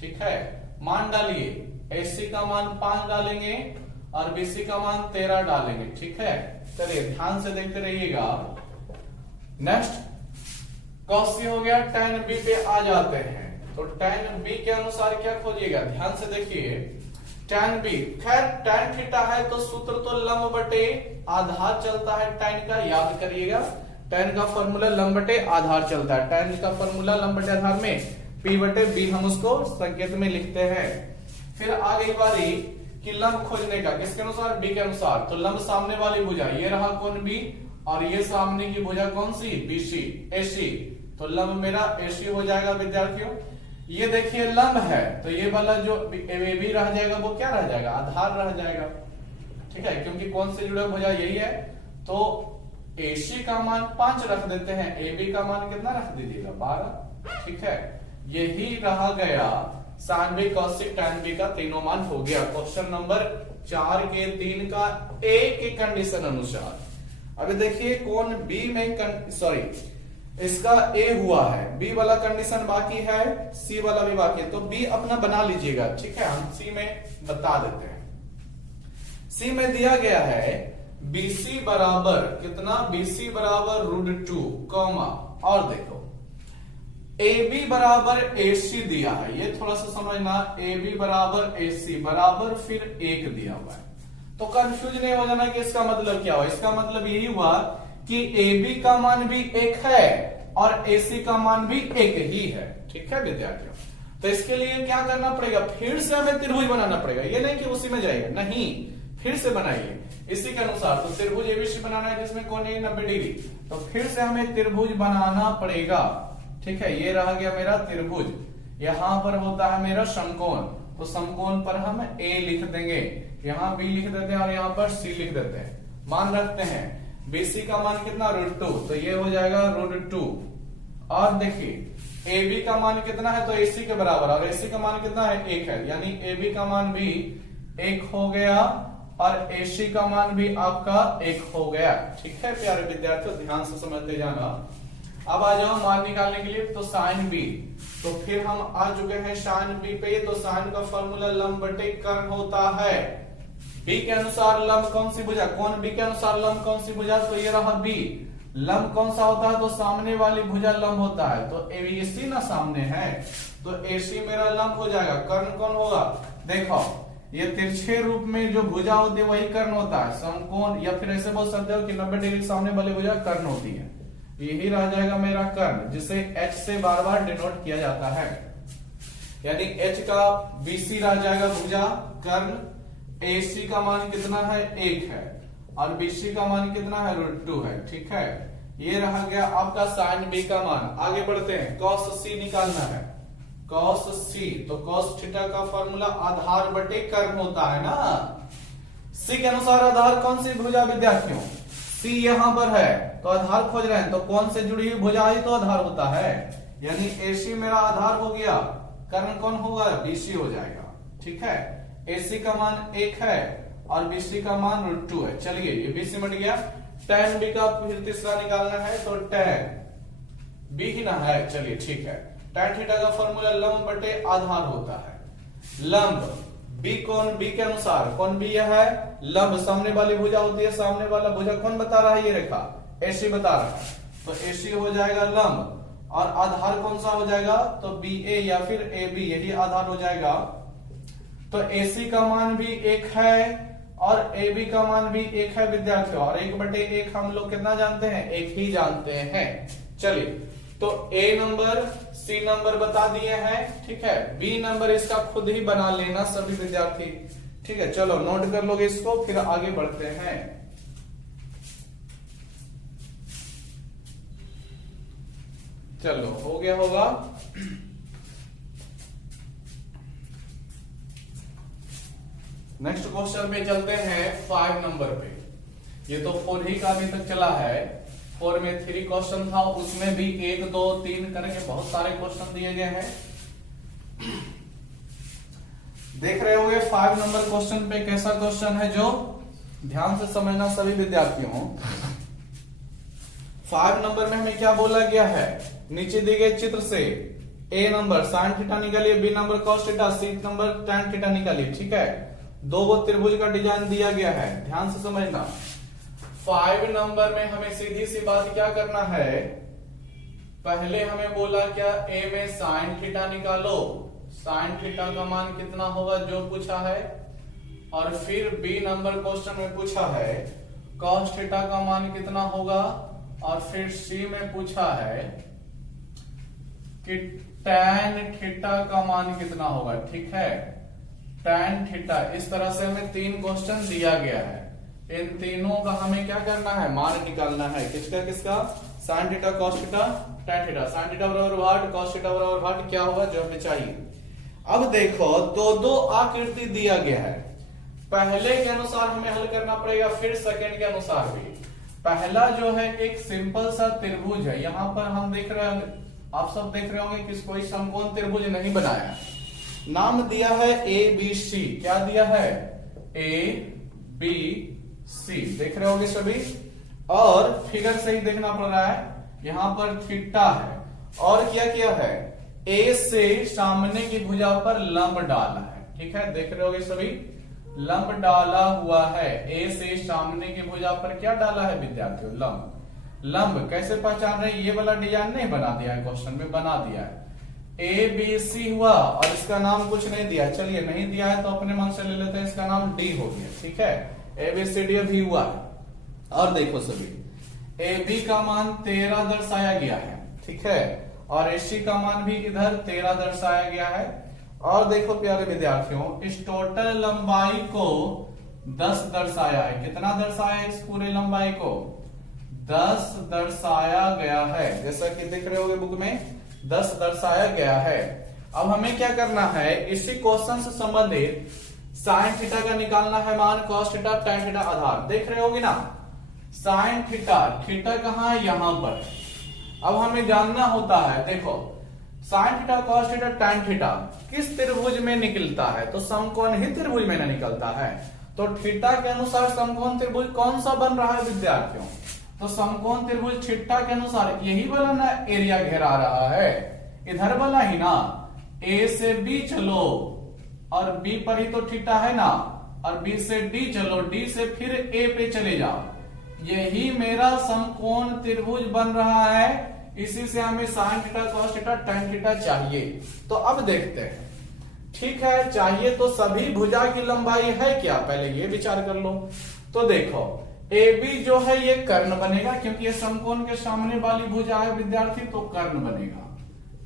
ठीक है, मान डालिए, AC का मान 5 डालेंगे और BC का मान 13 डालेंगे। ठीक है, चलिए ध्यान से देखते रहिएगा। नेक्स्ट cos C हो गया, tan B पे आ जाते हैं। तो tan B के अनुसार क्या खोजिएगा, ध्यान से देखिए, tan B, खैर tan थीटा है तो सूत्र तो लंब बटे आधार चलता है, tan का याद करिएगा। tan का फॉर्मूला लंब बटे आधार चलता है, tan का फॉर्मूला लंब बटे आधार में P बटे B हम उसको संकेत में लिखते हैं। फिर आ गई बारी कि लंब खोजने का, किसके अनुसार, B के अनुसार। तो लंब सामने वाली भुजा, ये रहा कोण B, और ये सामने की भुजा कौन सी, BC, AC। तो लंब मेरा AC हो जाएगा विद्यार्थियों। ये देखिए लंब है, तो ये वाला जो AB रह जाएगा वो क्या रह जाएगा, आधार रह जाएगा। ठीक है, क्योंकि कौन से जुड़ा भुजा यही है, तो AC का मान 5 रख देते हैं, AB का मान कितना रख दीजिएगा, 12। ठीक है, यही रहा गया sin B cos C tan B का तीनों मान हो गया। क्वेश्चन नंबर 4 के 3 का A के कंडीशन अनुसार। अभी देखिए कोण B में, सॉरी इसका A हुआ है, B वाला कंडीशन बाकी है, C वाला भी बाकी है, तो B अपना बना लीजिएगा। ठीक है, हम C में बता देते हैं। C में दिया गया है BC बराबर कितना, BC बराबर √2 कॉमा, और देखो AB बराबर AC दिया है, ये थोड़ा सा समझना, AB बराबर AC बराबर फिर 1 दिया हुआ है। तो कंफ्यूज नहीं हो जाना कि इसका मतलब क्या हुआ, इसका मतलब यही हुआ कि AB का मान भी 1 है और AC का मान भी 1 ही है। ठीक है विद्यार्थियों, तो इसके लिए क्या करना पड़ेगा, फिर से हमें त्रिभुज बनाना पड़ेगा। ये नहीं कि उसी में जाएगा, नहीं, फिर से बनाइए इसी के अनुसार। तो त्रिभुज ABC बनाना है जिसमें कोण 90 डिग्री, तो फिर से हमें त्रिभुज बनाना पड़ेगा। ठीक है, ये रह गया मेरा त्रिभुज, यहां पर होता है मेरा समकोण, तो समकोण पर हम A लिख देंगे, यहां B लिख देते हैं और यहां पर C लिख देते हैं। मान रखते हैं BC का मान कितना, √2, तो ये हो जाएगा √2। और देखिए AB का मान कितना है, तो AC के बराबर, और AC का मान कितना है, 1 है, यानी AB का मान भी 1 हो गया और AC का मान भी आपका 1 हो गया। ठीक है प्यारे विद्यार्थियों, ध्यान से समझते जाना। अब आ जाओ मान निकालने के लिए, तो sin B, तो फिर हम आ चुके हैं sin B पे। तो sin का फॉर्मूला लंब बटे कर्ण होता है, B के अनुसार लंब कौन सी भुजा, कौन B के अनुसार लंब कौन सी भुजा, तो ये रहा B। लंब कौन सा होता है, तो सामने वाली भुजा लंब होता है, तो ABC ना सामने है, तो AC मेरा लंब हो जाएगा। कर्ण कौन होगा, देखो ये तिरछे रूप में जो भुजा होती है वही कर्ण होता है। समकोण या फिर ऐसे बोल सकते हो कि 90 डिग्री सामने वाली भुजा कर्ण होती है। यही रह जाएगा मेरा कर्ण, जिसे H से बार बार डिनोट किया जाता है। यानी H का BC रह जाएगा भुजा कर्ण, AC का मान कितना है 1 है और BC का मान कितना है √2 है। ठीक है, ये रह गया आपका sin B का मान। आगे बढ़ते हैं, cos C निकालना है। cos C तो cos थीटा का फॉर्मूला आधार बटे कर्ण होता है ना। C के अनुसार आधार कौन सी भुजा विद्यार्थियों, C यहां पर है तो आधार खोज रहे हैं, तो कौन से जुड़ी हुई भुजा ही तो आधार होता है। यानी AC मेरा आधार हो गया, कर्ण कौन होगा BC हो जाएगा। ठीक है, AC का मान 1 है और BC का मान √2 है। चलिए ये B सिमट गया। tan B का फिर तीसरा निकालना है, तो tan B ही ना है। चलिए ठीक है, tan थीटा का फॉर्मूला लंब बटे आधार होता है। लंब B कौन, B के अनुसार कौन B यह है लंब, सामने वाली भुजा होती है। सामने वाला भुजा कौन बता रहा है, ये रेखा AC बता रहा है, तो AC हो जाएगा लंब। और आधार कौन सा हो जाएगा, तो BA या फिर AB, यही आधार हो जाएगा। तो AC का मान भी 1 है और AB का मान भी 1 है विद्यार्थियों, और 1/1 हम लोग कितना जानते हैं, 1 ही जानते हैं। चलिए, तो A नंबर C नंबर बता दिए हैं। ठीक है, B नंबर इसका खुद ही बना लेना सभी विद्यार्थी। ठीक है, चलो नोट कर लोगे इसको, फिर आगे बढ़ते हैं। चलो हो गया होगा। नेक्स्ट क्वेश्चन पे चलते हैं 5 नंबर पे। ये तो 4 ही का अभी तक चला है। 4 में 3 क्वेश्चन था, उसमें भी 1 2 3 करके बहुत सारे क्वेश्चन दिए गए हैं। देख रहे होंगे 5 नंबर क्वेश्चन पे कैसा क्वेश्चन है, जो ध्यान से समझना सभी विद्यार्थियों। 5 नंबर में हमें क्या बोला गया है, नीचे दिए गए चित्र से A नंबर sin थीटा निकालिए, B number cos theta, C number tan theta निकालिए। ठीक है, 2 गो त्रिभुज का डिजाइन दिया गया है, ध्यान से समझना। 5 नंबर में हमें सीधी सी बात क्या करना है, पहले हमें बोला क्या A में sin थीटा निकालो, sin थीटा का मान कितना होगा जो पूछा है। और फिर B नंबर क्वेश्चन में पूछा है cos थीटा का मान कितना होगा, और फिर C में पूछा है कि tan थीटा का मान कितना होगा। ठीक है, tan थीटा, इस तरह से हमें 3 क्वेश्चन दिया गया है। इन तीनों का हमें क्या करना है, मान निकालना है। किसका किसका, sin theta cos theta tan theta. sin theta बराबर वाट, cos थीटा बराबर वाट, क्या होगा जो हमें चाहिए। अब देखो 2 आकृति दिया गया है, पहले के अनुसार हमें हल करना पड़ेगा, फिर सेकंड के अनुसार भी। पहला जो है एक सिंपल सा त्रिभुज है, यहां पर हम देख रहे होंगे, आप सब देख रहे होंगे कि कोई समकोण त्रिभुज नहीं बनाया। नाम दिया है ABC, क्या दिया है ABC, देख रहे होंगे सभी। और फिगर से ही देखना पड़ रहा है, यहां पर थीटा है और क्या किया है, A से सामने की भुजा पर लंब डाला है। ठीक है, देख रहे होंगे सभी, लंब डाला हुआ है। A से सामने की भुजा पर क्या डाला है विद्यार्थियों, लंब। लंब कैसे पहचान रहे, ये वाला डिजाइन नहीं बना दिया है, क्वेश्चन में बना दिया है। ABC हुआ और इसका नाम कुछ नहीं दिया, चलिए नहीं दिया है तो अपने मन से ले लेते हैं, इसका नाम D हो गया। ठीक है, ABCD भी हुआ है। और देखो सभी, AB का मान 13 दर्शाया गया है। ठीक है, और AC का मान भी इधर 13 दर्शाया गया है। और देखो प्यारे विद्यार्थियों, इस टोटल लंबाई को 10 दर्शाया है। कितना दर्शाया है इस पूरे लंबाई को, 10 दर्शाया गया है। जैसा कि देख रहे होगे बुक में 10 दर्शाया गया है। अब हमें क्या करना है, इसी क्वेश्चन से संबंधित sin थीटा का निकालना है मान, cos थीटा tan थीटा आधार। देख रहे होगे ना, sin थीटा, थीटा कहाँ है, यहां पर। अब हमें जानना होता है, देखो sin theta cos theta tan theta किस त्रिभुज में निकलता है, तो समकोण ही त्रिभुज में निकलता है। तो थीटा के अनुसार समकोण त्रिभुज कौन सा बन रहा है विद्यार्थियों, तो समकोण त्रिभुज थीटा के अनुसार यही वाला ना एरिया घेरा रहा है, इधर वाला ही ना। A से B चलो और B पर ही तो थीटा है ना, और B से D चलो, D से फिर A पे चले जाओ, यही मेरा समकोण त्रिभुज बन रहा है। इसी से हमें sine theta cos theta tan theta चाहिए। तो अब देखते हैं, ठीक है, चाहिए तो सभी भुजा की लंबाई है क्या, पहले ये विचार कर लो। तो देखो AB जो है ये कर्ण बनेगा, क्योंकि ये समकोण के सामने वाली भुजा है विद्यार्थी, तो कर्ण बनेगा।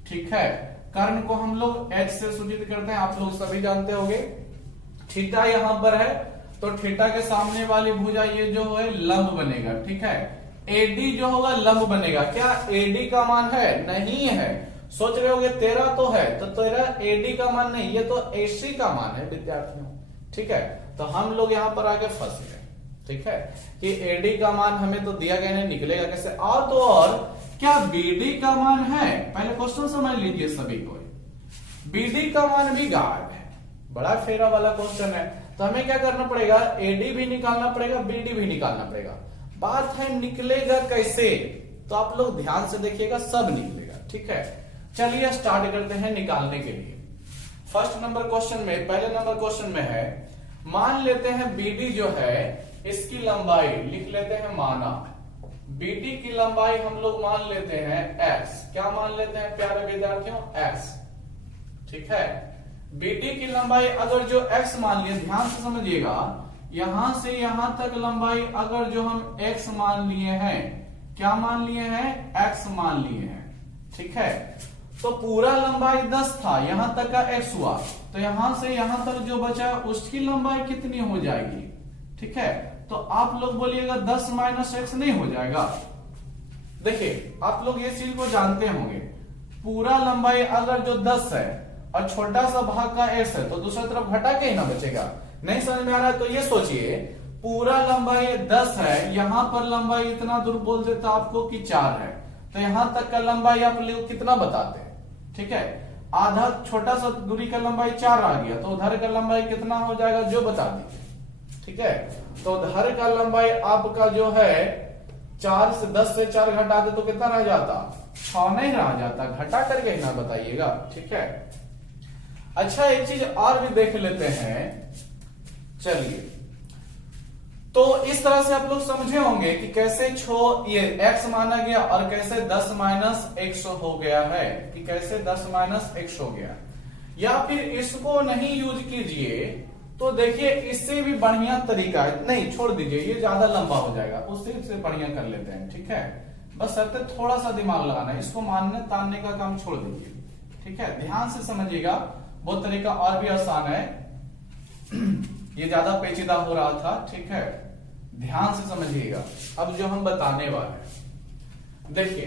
ठीक है, कर्ण को हम लोग H से सूचित करते हैं, आप लोग सभी जानते होंगे। थीटा यहां पर है, तो थीटा के सामने वाली भुजा ये जो है लंब बनेगा। ठीक है, AD जो होगा लंब बनेगा। क्या AD का मान है? नहीं है। सोच रहे होगे 13 तो है, तो 13 AD का मान नहीं, ये तो AC का मान है विद्यार्थियों। ठीक है, तो हम लोग यहां पर आगे फंस गए। ठीक है, कि AD का मान हमें तो दिया गया नहीं, निकलेगा कैसे। और तो और क्या BD का मान है? पहले क्वेश्चन समझ लीजिए सभी को। BD का मान भी गायब है, बड़ा फेरा वाला क्वेश्चन है। तो हमें क्या करना पड़ेगा, AD भी निकालना पड़ेगा, BD भी निकालना पड़ेगा। बात है निकलेगा कैसे, तो आप लोग ध्यान से देखिएगा, सब निकलेगा। ठीक है, चलिए स्टार्ट करते हैं निकालने के लिए। फर्स्ट नंबर क्वेश्चन में, पहले नंबर क्वेश्चन में है, मान लेते हैं BD जो है इसकी लंबाई लिख लेते हैं माना, BD की लंबाई हम लोग मान लेते हैं x। क्या मान लेते हैं प्यारे विद्यार्थियों? x। ठीक है, BD की लंबाई अगर जो x मान लिए, ध्यान से समझिएगा, यहां से यहां तक लंबाई अगर जो हम x मान लिए हैं, क्या मान लिए हैं? x मान लिए हैं। ठीक है, तो पूरा लंबाई 10 था, यहां तक का x हुआ, तो यहां से यहां तक जो बचा उसकी लंबाई कितनी हो जाएगी? ठीक है, तो आप लोग बोलिएगा 10 माइनस x नहीं हो जाएगा। देखिए आप लोग ये चीज को जानते होंगे, पूरा लंबाई अगर जो 10 है और छोटा सा भाग का x है, तो दूसरी तरफ घटा के ही ना बचेगा। नहीं समझ में आ रहा है तो ये सोचिए, पूरा लंबाई 10 है, यहां पर लंबाई इतना दूर बोल देता आपको कि 4 है, तो यहां तक का लंबाई आप लोग कितना बताते हैं? ठीक है, आधा छोटा सा दूरी का लंबाई 4 आ गया, तो उधर का लंबाई कितना हो जाएगा जो बता दीजिए। ठीक है, तो उधर का लंबाई आपका जो है 4 से 10 से 4 घटा दे तो कितना रह जाता? 6 नहीं रह जाता, घटा करके ही ना बताइएगा। ठीक है, अच्छा एक चीज और भी देख लेते हैं, चलिए। तो इस तरह से आप लोग समझे होंगे कि कैसे ये x माना गया और कैसे 10 माइनस x हो गया है, कि कैसे 10 माइनस x हो गया। या फिर इसको नहीं यूज कीजिए तो देखिए इससे भी बढ़िया तरीका है, नहीं छोड़ दीजिए, ये ज्यादा लंबा हो जाएगा, उससे बढ़िया कर लेते हैं। ठीक है, बस शर्ते थोड़ा सा दिमाग लगाना है, इसको मानने तानने का काम छोड़ दीजिए। ठीक है, ध्यान से समझिएगा, वो तरीका और भी आसान है, ये ज्यादा पेचीदा हो रहा था। ठीक है, ध्यान से समझिएगा। अब जो हम बताने वाले हैं, देखिए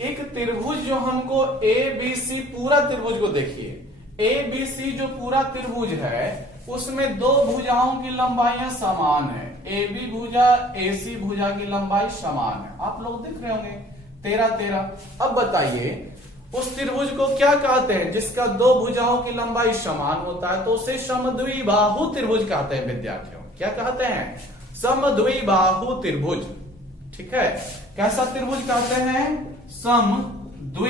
एक त्रिभुज जो हमको ABC, पूरा त्रिभुज को देखिए, ABC जो पूरा त्रिभुज है उसमें दो भुजाओं की लंबाइयां समान है। AB भुजा AC भुजा की लंबाई समान है, आप लोग देख रहे होंगे 13 13। अब बताइए उस त्रिभुज को क्या कहते हैं जिसका दो भुजाओं की लंबाई समान होता है? तो उसे समद्विबाहु त्रिभुज कहते हैं विद्यार्थियों। क्या कहते हैं? समद्विबाहु त्रिभुज। ठीक है, कैसा त्रिभुज कहते हैं? समद्विबाहु।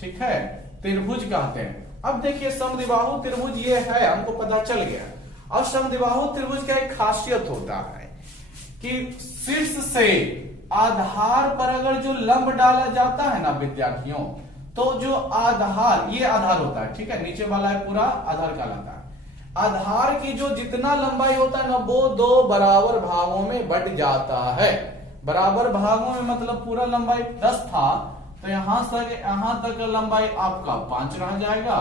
ठीक है, त्रिभुज कहते हैं। अब देखिए समद्विबाहु त्रिभुज ये है, हमको पता चल गया। और समद्विबाहु त्रिभुज का एक खासियत होता है कि शीर्ष से आधार पर अगर जो लंब डाला जाता है ना विद्यार्थियों, तो जो आधार, ये आधार होता है, ठीक है, नीचे वाला है पूरा आधार कहलाता है। आधार की जो जितना लंबाई होता है ना, वो दो बराबर भागों में बट जाता है। बराबर भागों में मतलब पूरा लंबाई 10 था, तो यहां तक का लंबाई आपका 5 रह जाएगा,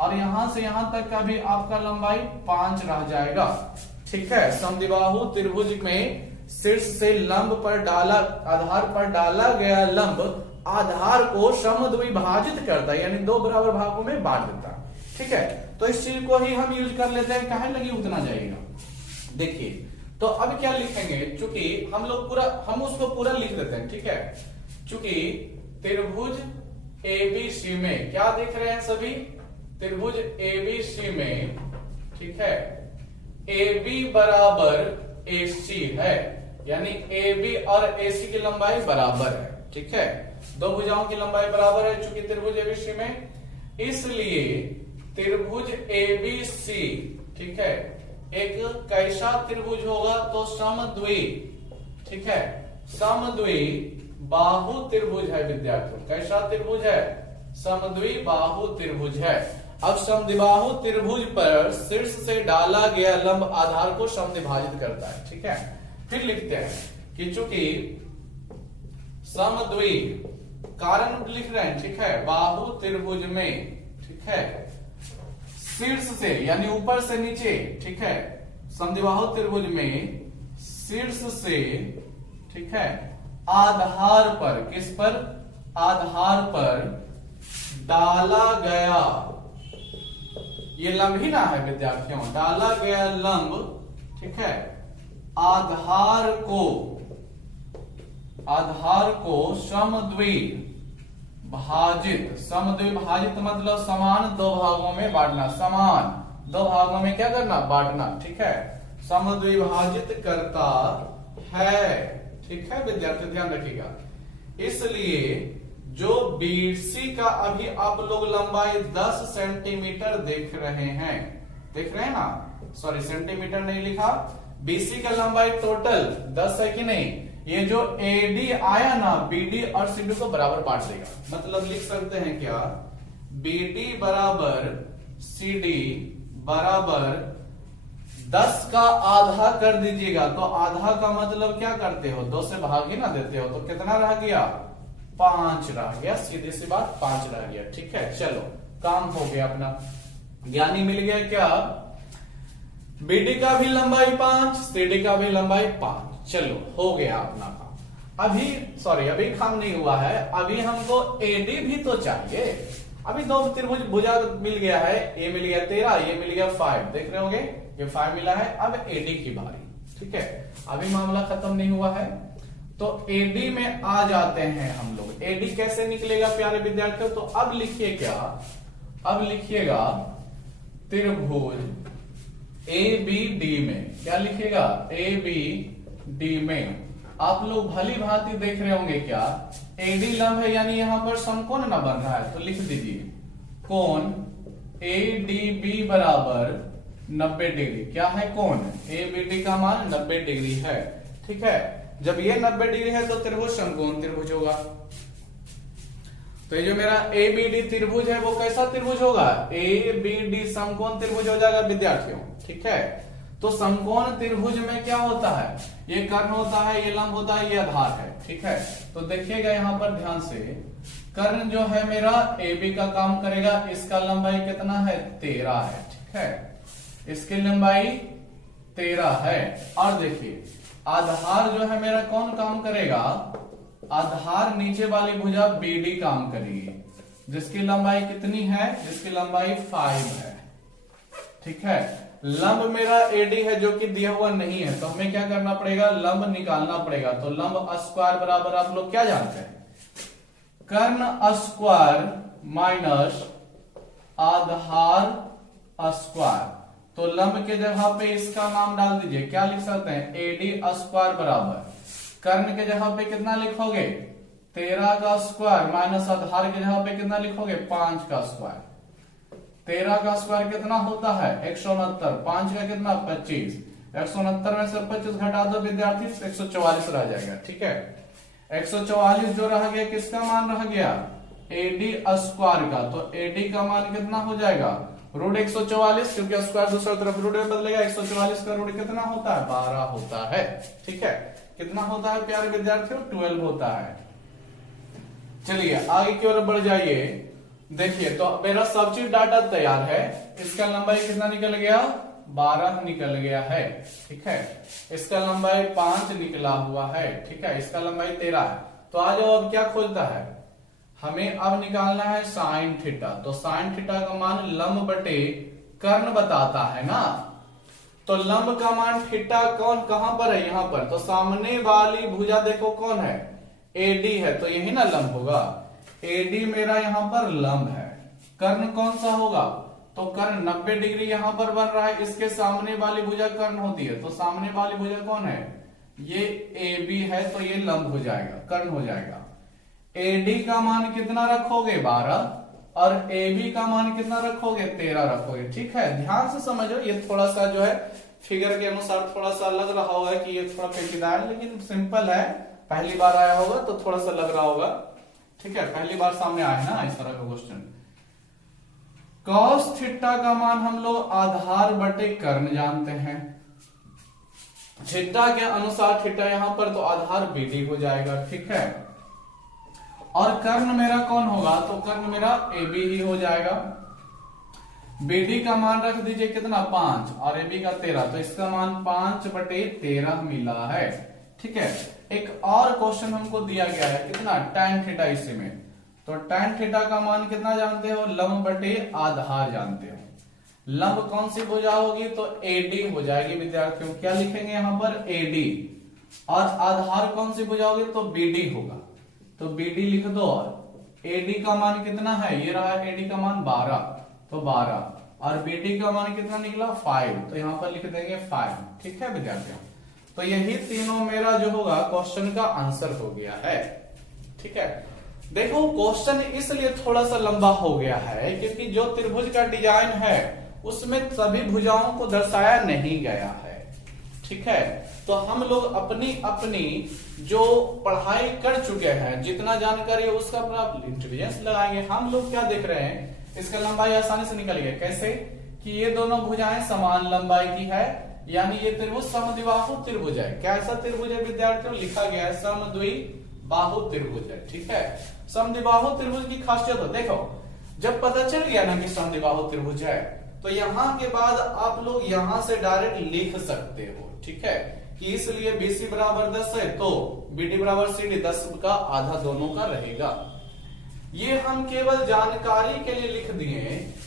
और यहां से यहां तक का भी आपका लंबाई 5 रह जाएगा। ठीक है, समद्विबाहु त्रिभुज में शीर्ष से लंब पर डाला, आधार पर डाला गया लंब आधार को समद्विभाजित करता है, यानी दो बराबर भागों में बांट देता है। ठीक है, तो इस चीज को ही हम यूज कर लेते हैं, कहे लगी उतना जाएगा। देखिए तो अब क्या लिखेंगे, चूंकि हम उसको पूरा लिख देते हैं। ठीक है, चूंकि त्रिभुज ABC में क्या दिख रहे हैं सभी? त्रिभुज ABC में, ठीक है, AB बराबर AC है, यानी AB और AC की लंबाई बराबर है। ठीक है, दो भुजाओं की लंबाई बराबर है चूंकि त्रिभुज ABC में, इसलिए त्रिभुज ABC, ठीक है, एक कैसा त्रिभुज होगा? तो समद्वि। ठीक है, समद्वि बाहु त्रिभुज है विद्यार्थियों। कैसा त्रिभुज है? समद्विबाहु त्रिभुज है। अब समद्विबाहु त्रिभुज पर शीर्ष से डाला गया लंब आधार को समद्विभाजित करता है। ठीक है, फिर लिखते हैं कि चूंकि समद्वि कारण लिख रहे हैं, ठीक है, बाहु त्रिभुज में, ठीक है, शीर्ष से यानी ऊपर से नीचे, ठीक है, समद्विबाहु त्रिभुज में शीर्ष से, ठीक है, आधार पर, किस पर? आधार पर डाला गया, ये लंब ही ना है विद्यार्थियों, डाला गया लंब, ठीक है, आधार को समद्विभाजित, समद्विभाजित मतलब समान दो भागों में बांटना, समान दो भागों में क्या करना? बांटना। ठीक है, समद्विभाजित करता है। ठीक है विद्यार्थी, ध्यान रखिएगा। इसलिए जो बीसी का अभी आप लोग लंबाई 10 सेंटीमीटर देख रहे हैं, देख रहे हैं ना, सॉरी सेंटीमीटर नहीं लिखा, बीसी का लंबाई टोटल 10 है कि नहीं? ये जो एडी आया ना, बीडी और सीडी को बराबर बांट देगा। मतलब लिख सकते हैं क्या? बीडी बराबर सीडी बराबर 10 का आधा कर दीजिएगा। तो आधा का मतलब क्या करते हो? 2 से भाग ही ना देते हो, तो कितना रह गया? 5 रह गया। सीधी सी बात, 5 रह गया। ठीक है, चलो काम हो गया अपना, ज्ञानी मिल गया क्या? बीडी का भी लंबाई 5, सीडी का भी लंबाई 5। चलो हो गया अपना काम। अभी काम नहीं हुआ है, अभी हमको एडी भी तो चाहिए। अभी दो त्रिभुज भुजा मिल गया है, ए मिल गया 13, ये मिल गया 5, देख रहे होंगे ये 5 मिला है। अब एडी की बारी। ठीक है, अभी मामला खत्म नहीं हुआ है, तो एडी में आ जाते हैं हम लोग। एडी कैसे निकलेगा प्यारे विद्यार्थियों? तो अब लिखिए क्या? अब लिखिएगा त्रिभुज ए बी डी में, क्या लिखिएगा? ए बी डी में आप लोग भली भांति देख रहे होंगे क्या? एडी लंब है, यानी यहां पर समकोण ना बन रहा है, तो लिख दीजिए कोण ए डी बी बराबर 90 डिग्री। क्या है? कोण ए बी डी का मान 90 डिग्री है। ठीक है, जब ये 90 डिग्री है तो त्रिभुज समकोण त्रिभुज होगा। तो ये जो मेरा ए बी डी त्रिभुज है वो कैसा त्रिभुज होगा? ए बी डी समकोण त्रिभुज हो जाएगा विद्यार्थियों। ठीक है, तो समकोण त्रिभुज में क्या होता है? ये कर्ण होता है, ये लंब होता है, ये आधार है। ठीक है, तो देखिएगा यहां पर ध्यान से, कर्ण जो है मेरा ए बी का काम करेगा, इसका लंबाई कितना है? 13 है। ठीक है, इसकी लंबाई 13 है। और देखिए आधार जो है मेरा कौन काम करेगा? आधार नीचे वाली भुजा बीडी काम करेगी, जिसकी लंबाई कितनी है? जिसकी लंबाई 5 है। ठीक है, लंब मेरा एडी है जो कि दिया हुआ नहीं है, तो हमें क्या करना पड़ेगा? लंब निकालना पड़ेगा। तो लंब स्क्वायर बराबर आप लोग क्या जानते हैं? कर्ण स्क्वायर माइनस आधार स्क्वायर। तो लंब के जगह पे इसका नाम डाल दीजिए, क्या लिख सकते हैं? एडी स्क्वायर बराबर कर्ण के जगह पे कितना लिखोगे? 13 का स्क्वायर माइनस आधार के जगह पे कितना लिखोगे? 5 का स्क्वायर। 13 का स्क्वायर कितना होता है? 169। 5 का कितना? 25। 169 में से 25 घटा दो विद्यार्थी, 144 रह जाएगा। ठीक है, 144 जो रह गया किसका मान रह गया? एडी स्क्वायर का। तो एडी का मान कितना हो जाएगा? रूट 144, क्योंकि स्क्वायर दूसरा तरफ रूट में बदलेगा। 144 का रूट कितना होता है? 12 होता है। ठीक है, कितना होता है प्यारे विद्यार्थियों? 12 होता है। चलिए आगे की ओर बढ़ जाइए। देखिए तो मेरा सब चीज डाटा तैयार है। इसका लंबाई कितना निकल गया? 12 निकल गया है। ठीक है, इसका लंबाई 5 निकला हुआ है। ठीक है, इसका लंबाई 13 है। तो आ जाओ, अब क्या खोलता है? हमें अब निकालना है साइन थीटा। तो साइन थीटा का मान लंब बटे कर्ण बताता है ना। तो लंब का मान थीटा कौन कहां पर है? यहां पर। तो सामने वाली भुजा देखो कौन है? एडी है, तो यही ना लंब होगा। एडी मेरा यहां पर लंब है। कर्ण कौन सा होगा? तो कर्ण 90 डिग्री यहां पर बन रहा है, इसके सामने वाली भुजा कर्ण होती है। तो सामने वाली भुजा कौन है? ये ए बी है, तो ये लंब हो जाएगा, कर्ण हो जाएगा। एडी का मान कितना रखोगे? 12, और ए बी का मान कितना रखोगे? 13 रखोगे। ठीक है, ध्यान से समझो, ये थोड़ा सा जो है फिगर के अनुसार थोड़ा सा लग रहा होगा कि ये थोड़ा पेचीदा है, लेकिन सिंपल है, पहली बार आया होगा तो थोड़ा सा लग रहा होगा, ठीक है, पहली बार सामने आया ना इस तरह का क्वेश्चन। कॉस थीटा का मान हम लोग आधार बटे कर्ण जानते हैं, थीटा के अनुसार थीटा यहां पर तो आधार बीडी हो जाएगा, ठीक है, और कर्ण मेरा कौन होगा, तो कर्ण मेरा ए बी ही हो जाएगा। बीडी का मान रख दीजिए कितना 5 और एबी का 13, तो इसका मान 5/13 मिला है, ठीक है। एक और क्वेश्चन हमको दिया गया है कितना tan थीटा, इसी में तो tan थीटा का मान कितना जानते हो, लंब बटे आधार जानते हो। लंब कौन सी भुजा होगी, तो एडी हो जाएगी विद्यार्थियों, क्या लिखेंगे यहां पर एडी, और आधार कौन सी भुजा होगी, तो बीडी होगा, तो बीडी लिख दो। और एडी का मान कितना है, ये रहा एडी का मान 12, तो 12, और बीडी का मान कितना निकला 5, तो यहां पर लिख देंगे 5, ठीक है विद्यार्थियों। तो यही तीनों मेरा जो होगा क्वेश्चन का आंसर हो गया है, ठीक है। देखो क्वेश्चन इसलिए थोड़ा सा लंबा हो गया है क्योंकि जो त्रिभुज का डिजाइन है उसमें सभी भुजाओं को दर्शाया नहीं गया है, ठीक है। तो हम लोग अपनी अपनी जो पढ़ाई कर चुके हैं, जितना जानकारी है उसका अपना इंटेलिजेंस लगाएंगे। हम लोग क्या देख रहे हैं, इसका लंबाई आसानी से निकल गया, कैसे कि ये दोनों भुजाएं समान लंबाई की है, यानी ये त्रिभुज समद्विबाहु त्रिभुज है। कैसा त्रिभुज है विद्यार्थियों, लिखा गया है समद्विबाहु त्रिभुज है, ठीक है। समद्विबाहु त्रिभुज की खासियत हो, देखो जब पता चल गया ना कि समद्विबाहु त्रिभुज है तो यहां के बाद आप लोग यहां से डायरेक्ट लिख सकते हो, ठीक है, कि इसलिए BC बराबर 10 है तो BD बराबर CD 10 का आधा दोनों का रहेगा। ये हम केवल जानकारी के लिए लिख दिए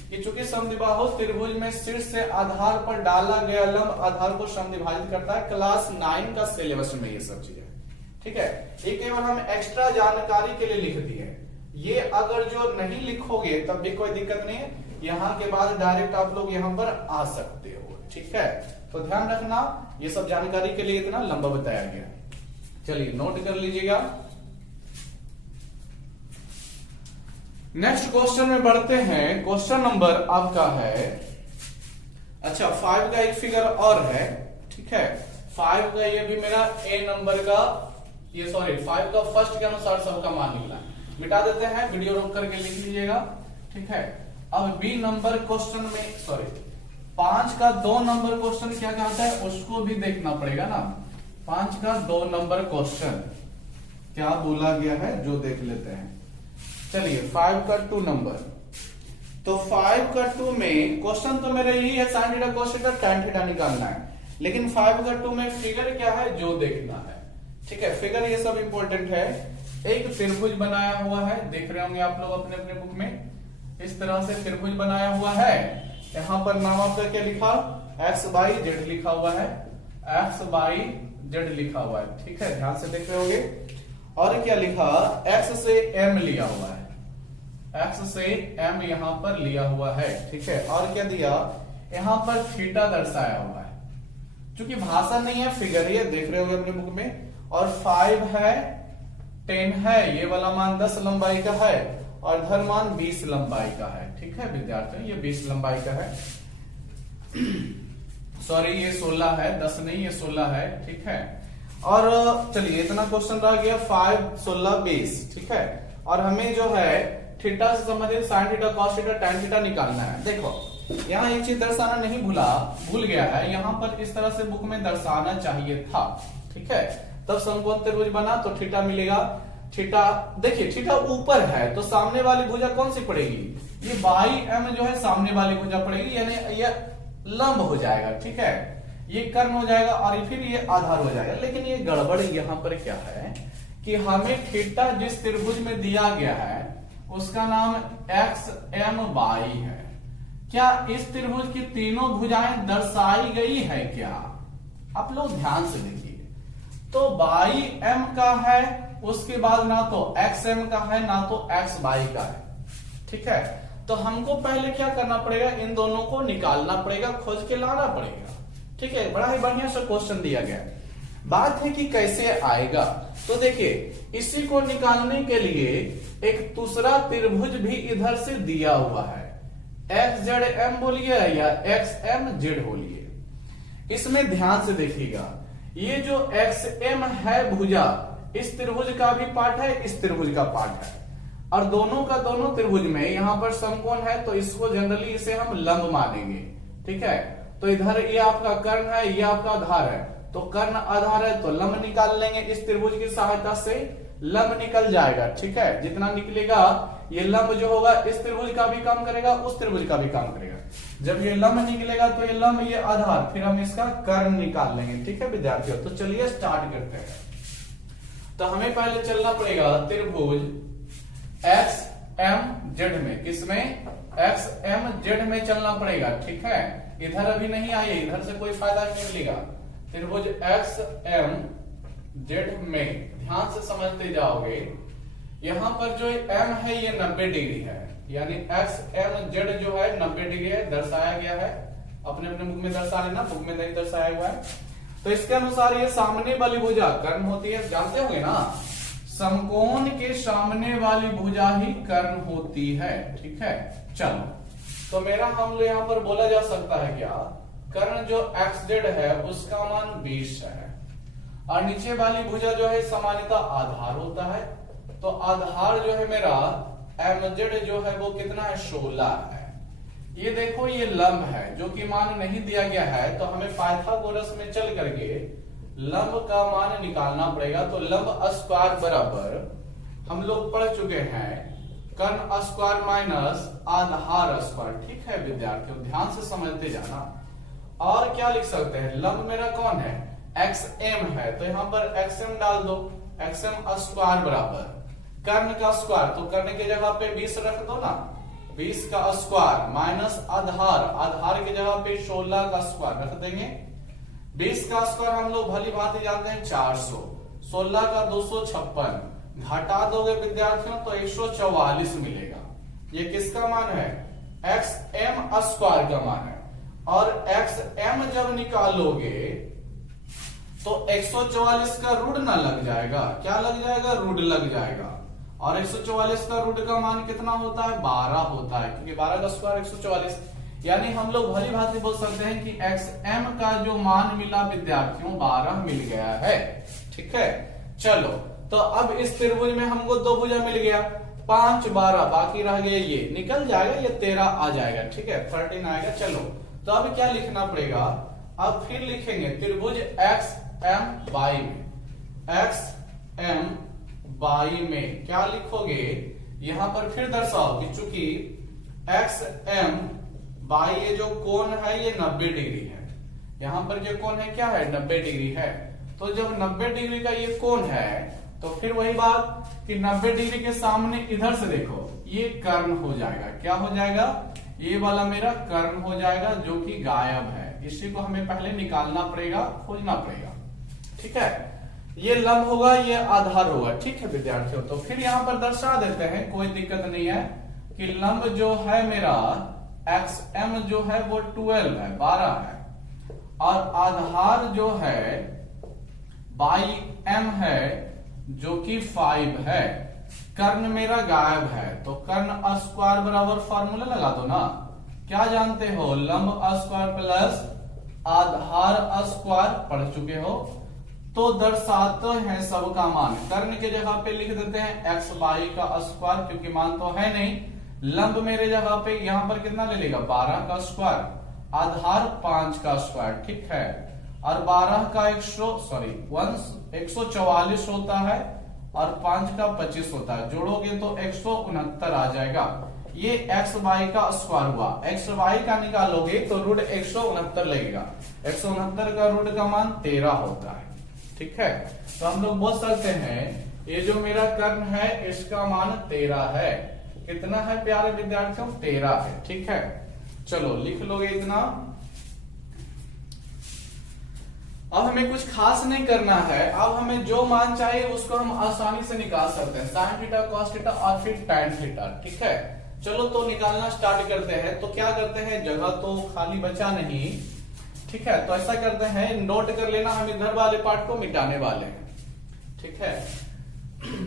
कि चूंकि समद्विबाहु त्रिभुज में शीर्ष से आधार पर डाला गया लंब आधार को समद्विभाजित करता है, क्लास 9 का सिलेबस में ये सब चीजें, ठीक है। ये केवल हम एक्स्ट्रा जानकारी के लिए लिख दिए, ये अगर जो नहीं लिखोगे तब भी कोई दिक्कत नहीं है, यहाँ के बाद डायरेक्ट आप लोग यहाँ पर आ सकते हो, ठीक है। तो ध्यान रखना ये सब जानकारी के लिए इतना लंबा बताया गया। चलिए नोट कर लीजिएगा। नेक्स्ट क्वेश्चन में बढ़ते हैं। क्वेश्चन नंबर आपका है, अच्छा 5 का एक फिगर और है, ठीक है। 5 का ये भी मेरा A नंबर का, ये सॉरी 5 का फर्स्ट के अनुसार सबका मान निकला है, मिटा देते हैं, वीडियो रोक करके लिख लीजिएगा, ठीक है। अब B नंबर क्वेश्चन में सॉरी 5 का 2 नंबर क्वेश्चन क्या कहता है उसको भी देखना पड़ेगा ना। 5 का 2 नंबर क्वेश्चन क्या बोला गया है जो देख लेते हैं। चलिए 5 का 2 नंबर, तो 5 का 2 में क्वेश्चन तो मेरा यही है sin theta cos theta tan theta निकालना है, लेकिन 5 का 2 में फिगर क्या है जो देखना है, ठीक है। फिगर ये सब इंपॉर्टेंट है। एक त्रिभुज बनाया हुआ है, देख रहे होंगे आप लोग अपने अपने बुक में, इस तरह से त्रिभुज बनाया हुआ है। यहां पर नाम आपका क्या लिखा, XYZ लिखा हुआ है, XYZ लिखा हुआ है, ठीक है, ध्यान से देख रहे होंगे। और क्या लिखा, X से M लिया हुआ है, X से M यहां पर लिया हुआ है, ठीक है। और क्या दिया, यहां पर थीटा दर्शाया हुआ है, क्योंकि भाषा नहीं है फिगर, ये देख रहे होंगे अपने बुक में। और 5 है 10 है, ये वाला मान 10 लंबाई का है, और इधर मान 20 लंबाई का है, ठीक है विद्यार्थियों, ये 20 लंबाई का है। सॉरी ये 16 है, 10 नहीं ये 16 है, ठीक है। और चलिए इतना क्वेश्चन रह गया, 5 16 20, ठीक है। और हमें जो है थीटा से संबंधित sin theta cos theta tan theta निकालना है। देखो यहाँ एक चीज दर्शाना नहीं भूल गया है, यहाँ पर इस तरह से बुक में दर्शाना चाहिए था, ठीक है। तब समकोण त्रिभुज बना तो थीटा मिलेगा। थीटा देखिए थीटा ऊपर है तो सामने वाली भुजा कौन सी पड़ेगी, ये बाई M जो है सामने वाली भुजा पड़ेगी, यानी ये लंब हो जाएगा, ठीक है, ये कर्ण हो जाएगा और फिर ये आधार हो जाएगा। लेकिन ये गड़बड़ यहाँ पर क्या है कि हमें थीटा जिस त्रिभुज में दिया गया है उसका नाम XMY है। क्या इस त्रिभुज की तीनों भुजाएं दर्शाई गई है क्या, आप लोग ध्यान से देखिए। तो बाई M का है, उसके बाद ना तो XM का है ना तो XY का है, ठीक है। तो हमको पहले क्या करना पड़ेगा, इन दोनों को निकालना पड़ेगा, खोज के लाना पड़ेगा, ठीक है। बड़ा ही बढ़िया सा क्वेश्चन दिया गया। बात है कि कैसे आएगा, तो देखिए इसी को निकालने के लिए एक दूसरा त्रिभुज भी इधर से दिया हुआ है, XZM बोलिए या XMZ बोलिए। इसमें ध्यान से देखिएगा, ये जो XM है भुजा, इस त्रिभुज का भी पार्ट है, इस त्रिभुज का पार्ट है, और दोनों का दोनों त्रिभुज में यहां पर समकोण है, तो इसको जनरली इसे हम लंब मानेंगे। ठीक है, तो इधर ये आपका कर्ण है, ये आपका आधार है, तो कर्ण आधार है तो लंब निकाल लेंगे, इस त्रिभुज की सहायता से लंब निकल जाएगा। ठीक है, जितना निकलेगा ये लंब जो होगा इस त्रिभुज का भी काम करेगा, उस त्रिभुज का भी काम करेगा। जब ये लंब निकलेगा तो ये लंब, ये आधार, फिर हम इसका कर्ण निकाल लेंगे। ठीक है विद्यार्थियों, तो चलिए स्टार्ट करते हैं। तो हमें पहले चलना पड़ेगा त्रिभुज एक्स एम जेड में, किसमें, एक्स एम जेड में चलना पड़ेगा। ठीक है, इधर अभी नहीं आइए, इधर से कोई फायदा नहीं मिलेगा। त्रिभुज एक्स एम जेड में ध्यान से समझते जाओगे, यहां पर जो एम है ये 90 डिग्री है, यानी एक्स एम जेड जो है 90 डिग्री है, दर्शाया गया है। अपने अपने बुक में दर्शा लेना, बुक में नहीं दर्शाया हुआ है। तो इसके अनुसार ये सामने वाली भुजा कर्ण होती है, जानते होंगे ना, समकोण के सामने वाली भुजा ही कर्ण होती है। ठीक है, चलो, तो मेरा हम लोग यहां पर बोला जा सकता है क्या, कर्ण जो एक्स जेड है उसका मान 20 है, और नीचे वाली भुजा जो है सामान्यतः आधार होता है, तो आधार जो है मेरा एम जेड जो है वो कितना है, 16 है। ये देखो ये लंब है जो कि मान नहीं दिया गया है, तो हमें पाइथागोरस में चल करके लंब का मान निकालना पड़ेगा। तो लंब स्क्वायर बराबर हम लोग पढ़ चुके हैं कर्ण स्क्वायर माइनस आधार स्क्वायर। ठीक है विद्यार्थियों, ध्यान से समझते जाना। और क्या लिख सकते हैं, लंब मेरा कौन है, एक्स एम है, तो यहां पर एक्स एम डाल दो, एक्स एम स्क्वायर बराबर कर्ण का स्क्वायर, तो कर्ण की जगह पे 20 रख दो ना, 20 का स्क्वायर माइनस आधार, आधार की जगह पे 16 का स्क्वायर रख देंगे। 20 का स्क्वायर हम लोग भली भांति जानते हैं 400, 16 का 256, घटा दोगे विद्यार्थियों तो 144 मिलेगा। ये किसका मान है, एक्स एम स्क्वायर का मान है। और एक्स एम जब निकालोगे तो 144 का रूट ना लग जाएगा, क्या लग जाएगा, रूट लग जाएगा। और 144 का रूट का मान कितना होता है, 12 होता है, क्योंकि 12 का स्क्वायर 144, यानी हम लोग भली भांति बोल सकते हैं कि एक्स एम का जो मान मिला विद्यार्थियों 12 मिल गया है। ठीक है, चलो, तो अब इस त्रिभुज में हमको दो भुजा मिल गया, 5 12 बाकी रह गया, ये निकल जाएगा, ये 13 आ जाएगा। ठीक है, 13 आएगा। चलो, तो अब क्या लिखना पड़ेगा, अब फिर लिखेंगे त्रिभुज एक्स एम वाई में, एक्स एम वाई में क्या लिखोगे, यहां पर फिर दर्शाओ कि चूंकि एक्स एम वाई ये जो कोण है ये 90 डिग्री है, यहां पर जो कोण है क्या है, 90 डिग्री है। तो जब 90 डिग्री का ये कोण है तो फिर वही बात कि 90 डिग्री के सामने इधर से देखो ये कर्ण हो जाएगा, क्या हो जाएगा, ये वाला मेरा कर्ण हो जाएगा जो कि गायब है। इसी को हमें पहले निकालना पड़ेगा, खोजना पड़ेगा। ठीक है, ये लंब होगा, ये आधार होगा। ठीक है विद्यार्थियों, तो फिर यहां पर दर्शा देते हैं, कोई दिक्कत नहीं है, कि लंब जो है मेरा एक्स एम जो है वो 12 है, 12 है, और आधार जो है बाई एम है जो कि 5 है। कर्ण मेरा गायब है, तो कर्ण स्क्वायर बराबर फॉर्मूला लगा दो ना, क्या जानते हो, लंब स्क्वायर प्लस आधार स्क्वायर पढ़ चुके हो। तो दर्शाते हैं सबका मान, कर्ण के जगह पे लिख देते हैं एक्स बाई का स्क्वायर, क्योंकि मान तो है नहीं। लंब मेरे जगह पे यहां पर कितना ले लेगा, 12 का स्क्वायर, आधार 5 का स्क्वायर। ठीक है, और 12 का 144 होता है, और 5 का 25 होता है, जोड़ोगे तो 169 आ जाएगा। ये एक्स वाई का स्क्वायर हुआ, एक्स वाई का निकालोगे तो रूट 169 लगेगा, 169 का रूट का मान 13 होता है। ठीक है, तो हम लोग बोल सकते हैं ये जो मेरा कर्ण है इसका मान 13 है। कितना है प्यारे विद्यार्थियों, 13 है। ठीक है, चलो लिख लोगे इतना। अब हमें कुछ खास नहीं करना है, अब हमें जो मान चाहिए उसको हम आसानी से निकाल सकते हैं, साइन थीटा, कॉस थीटा और फिर टैन थीटा। ठीक है, चलो तो निकालना स्टार्ट करते हैं। तो क्या करते हैं, जगह तो खाली बचा नहीं। ठीक है, तो ऐसा करते हैं, नोट कर लेना, हम इधर वाले पार्ट को मिटाने वाले हैं। ठीक है,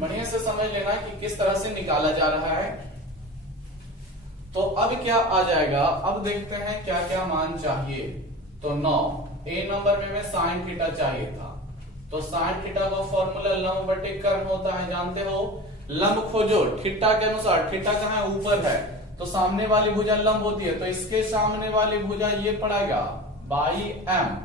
बढ़िया से समझ लेना कि किस तरह से निकाला जा रहा है। तो अब क्या आ जाएगा, अब देखते हैं क्या क्या मान चाहिए। तो 9 ए नंबर में साइन थीटा चाहिए था, तो साइन थीटा का फॉर्मूला लंब बटे कर्ण होता है, जानते हो। लंब खोजो थीटा के अनुसार, थीटा कहाँ है, ऊपर है, तो सामने वाली भुजा लंब होती है, तो इसके सामने वाली भुजा ये पड़ेगा बाई एम,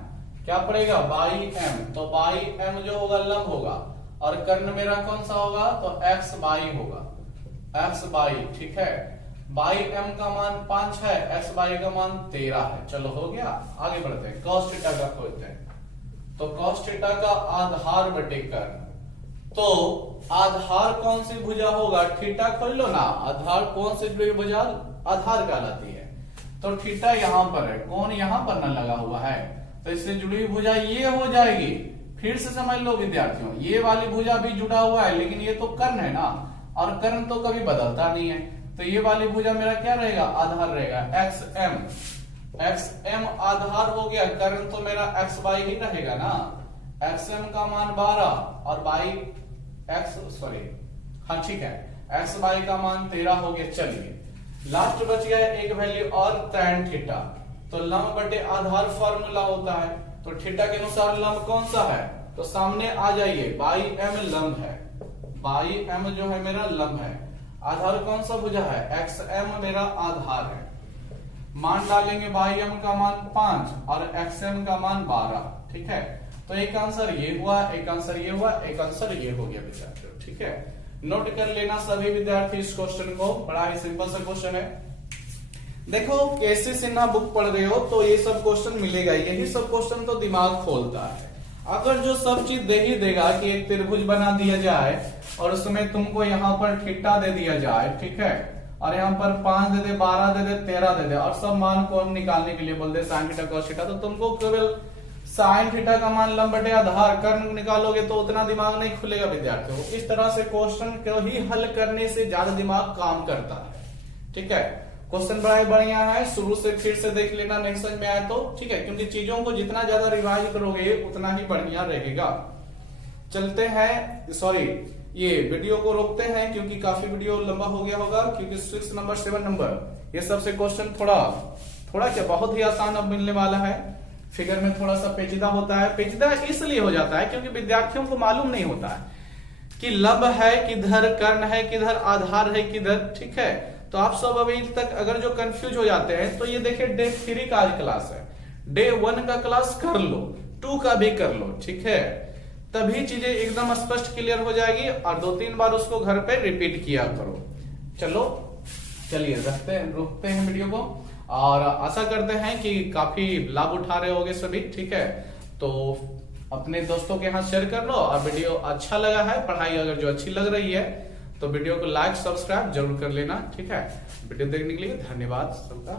क्या पड़ेगा, बाई एम। तो बाई एम जो होगा लंब होगा, और कर्ण मेरा कौन सा होगा, तो एक्स बाई होगा, एक्स बाई, ठीक है। बाई एम का मान 5 है, एक्स बाई का मान 13 है। चलो हो गया, आगे बढ़ते हैं, कॉस थीटा का खोजते हैं। तो कॉस थीटा का आधार बटे कर्ण, तो आधार कौन सी भुजा होगा, थीटा खोल लो ना, आधार कौन सी भुजा आधार कहलाती है। तो थीटा यहां पर है, कौन यहां पर ना लगा हुआ है, तो इससे जुड़ी हुई भुजा ये हो जाएगी। फिर से समझ लो विद्यार्थियों, ये वाली भुजा भी जुड़ा हुआ है, लेकिन ये तो कर्ण है ना, और कर्ण तो कभी बदलता नहीं है, तो ये वाली भुजा मेरा क्या रहेगा, आधार रहेगा, एक्स एम। एक्स एम आधार हो गया, कर्ण तो मेरा एक्स बाई ही रहेगा ना, एक्स एम का मान 12 और बाई एक्स, सॉरी हाँ ठीक है, एक्स बाई का मान 13 हो गया। चलिए लास्ट बच गया एक वैल्यू और tan थीटा। तो लंब बटे आधार फॉर्मूला होता है, तो थीटा के अनुसार लंब कौन सा है, तो सामने आ जाइए, बाई एम लंब है, बाई एम जो है मेरा लंब है। आधार कौन सा भुजा है, एक्स एम मेरा आधार है। मान डालेंगे, बाई एम का मान 5 और एक्स एम का मान 12, ठीक है। तो एक आंसर ये हुआ, एक आंसर ये हुआ, एक आंसर ये हो गया विद्यार्थियों, ठीक है। नोट कर लेना सभी विद्यार्थी इस क्वेश्चन को, बड़ा ही सिंपल सा क्वेश्चन है। देखो केसी सिन्हा बुक पढ़ रहे हो तो ये सब क्वेश्चन मिलेगा, यही सब क्वेश्चन तो दिमाग खोलता है। अगर जो सब चीज दे ही देगा कि एक त्रिभुज बना दिया जाए और उसमें तुमको यहाँ पर थीटा दे दिया जाए, ठीक है, और यहाँ पर 5 दे दे, 12 दे दे, 13 दे दे, और सब मान को हम निकालने के लिए बोल दे साइन थीटा कॉस थीटा, तो तुमको केवल साइन थीटा का मान लंब बटे आधार कर्ण निकालोगे तो उतना दिमाग नहीं खुलेगा विद्यार्थियों। इस तरह से क्वेश्चन को ही हल करने से ज्यादा दिमाग काम करता है, ठीक है। क्वेश्चन बड़ा ही बढ़िया है, शुरू से फिर से देख लेना, नहीं समझ में आए तो, ठीक है, क्योंकि चीजों को जितना ज्यादा रिवाइज करोगे उतना ही बढ़िया रहेगा। चलते हैं, सॉरी ये वीडियो को रोकते हैं क्योंकि काफी वीडियो लंबा हो गया होगा, क्योंकि 6 नंबर 7 नंबर ये सबसे क्वेश्चन थोड़ा क्या बहुत ही आसान अब मिलने वाला है। फिगर में थोड़ा सा पेचीदा होता है, पेचीदा इसलिए हो जाता है क्योंकि विद्यार्थियों को मालूम नहीं होता है कि लंब है किधर, कर्ण है किधर, आधार है किधर, ठीक है। तो आप सब अभी तक अगर जो कंफ्यूज हो जाते हैं तो ये देखिए डे 3 का आज क्लास है, डे 1 का क्लास कर लो, 2 का भी कर लो, ठीक है, तभी चीजें एकदम स्पष्ट क्लियर हो जाएगी, और 2-3 बार उसको घर पे रिपीट किया करो। चलो चलिए रोकते हैं वीडियो को, और आशा करते हैं कि काफी लाभ उठा रहे होगे सभी, ठीक है। तो अपने दोस्तों के यहाँ शेयर कर लो, और वीडियो अच्छा लगा है, पढ़ाई अगर जो अच्छी लग रही है तो वीडियो को लाइक सब्सक्राइब जरूर कर लेना, ठीक है। वीडियो देखने के लिए धन्यवाद सबका।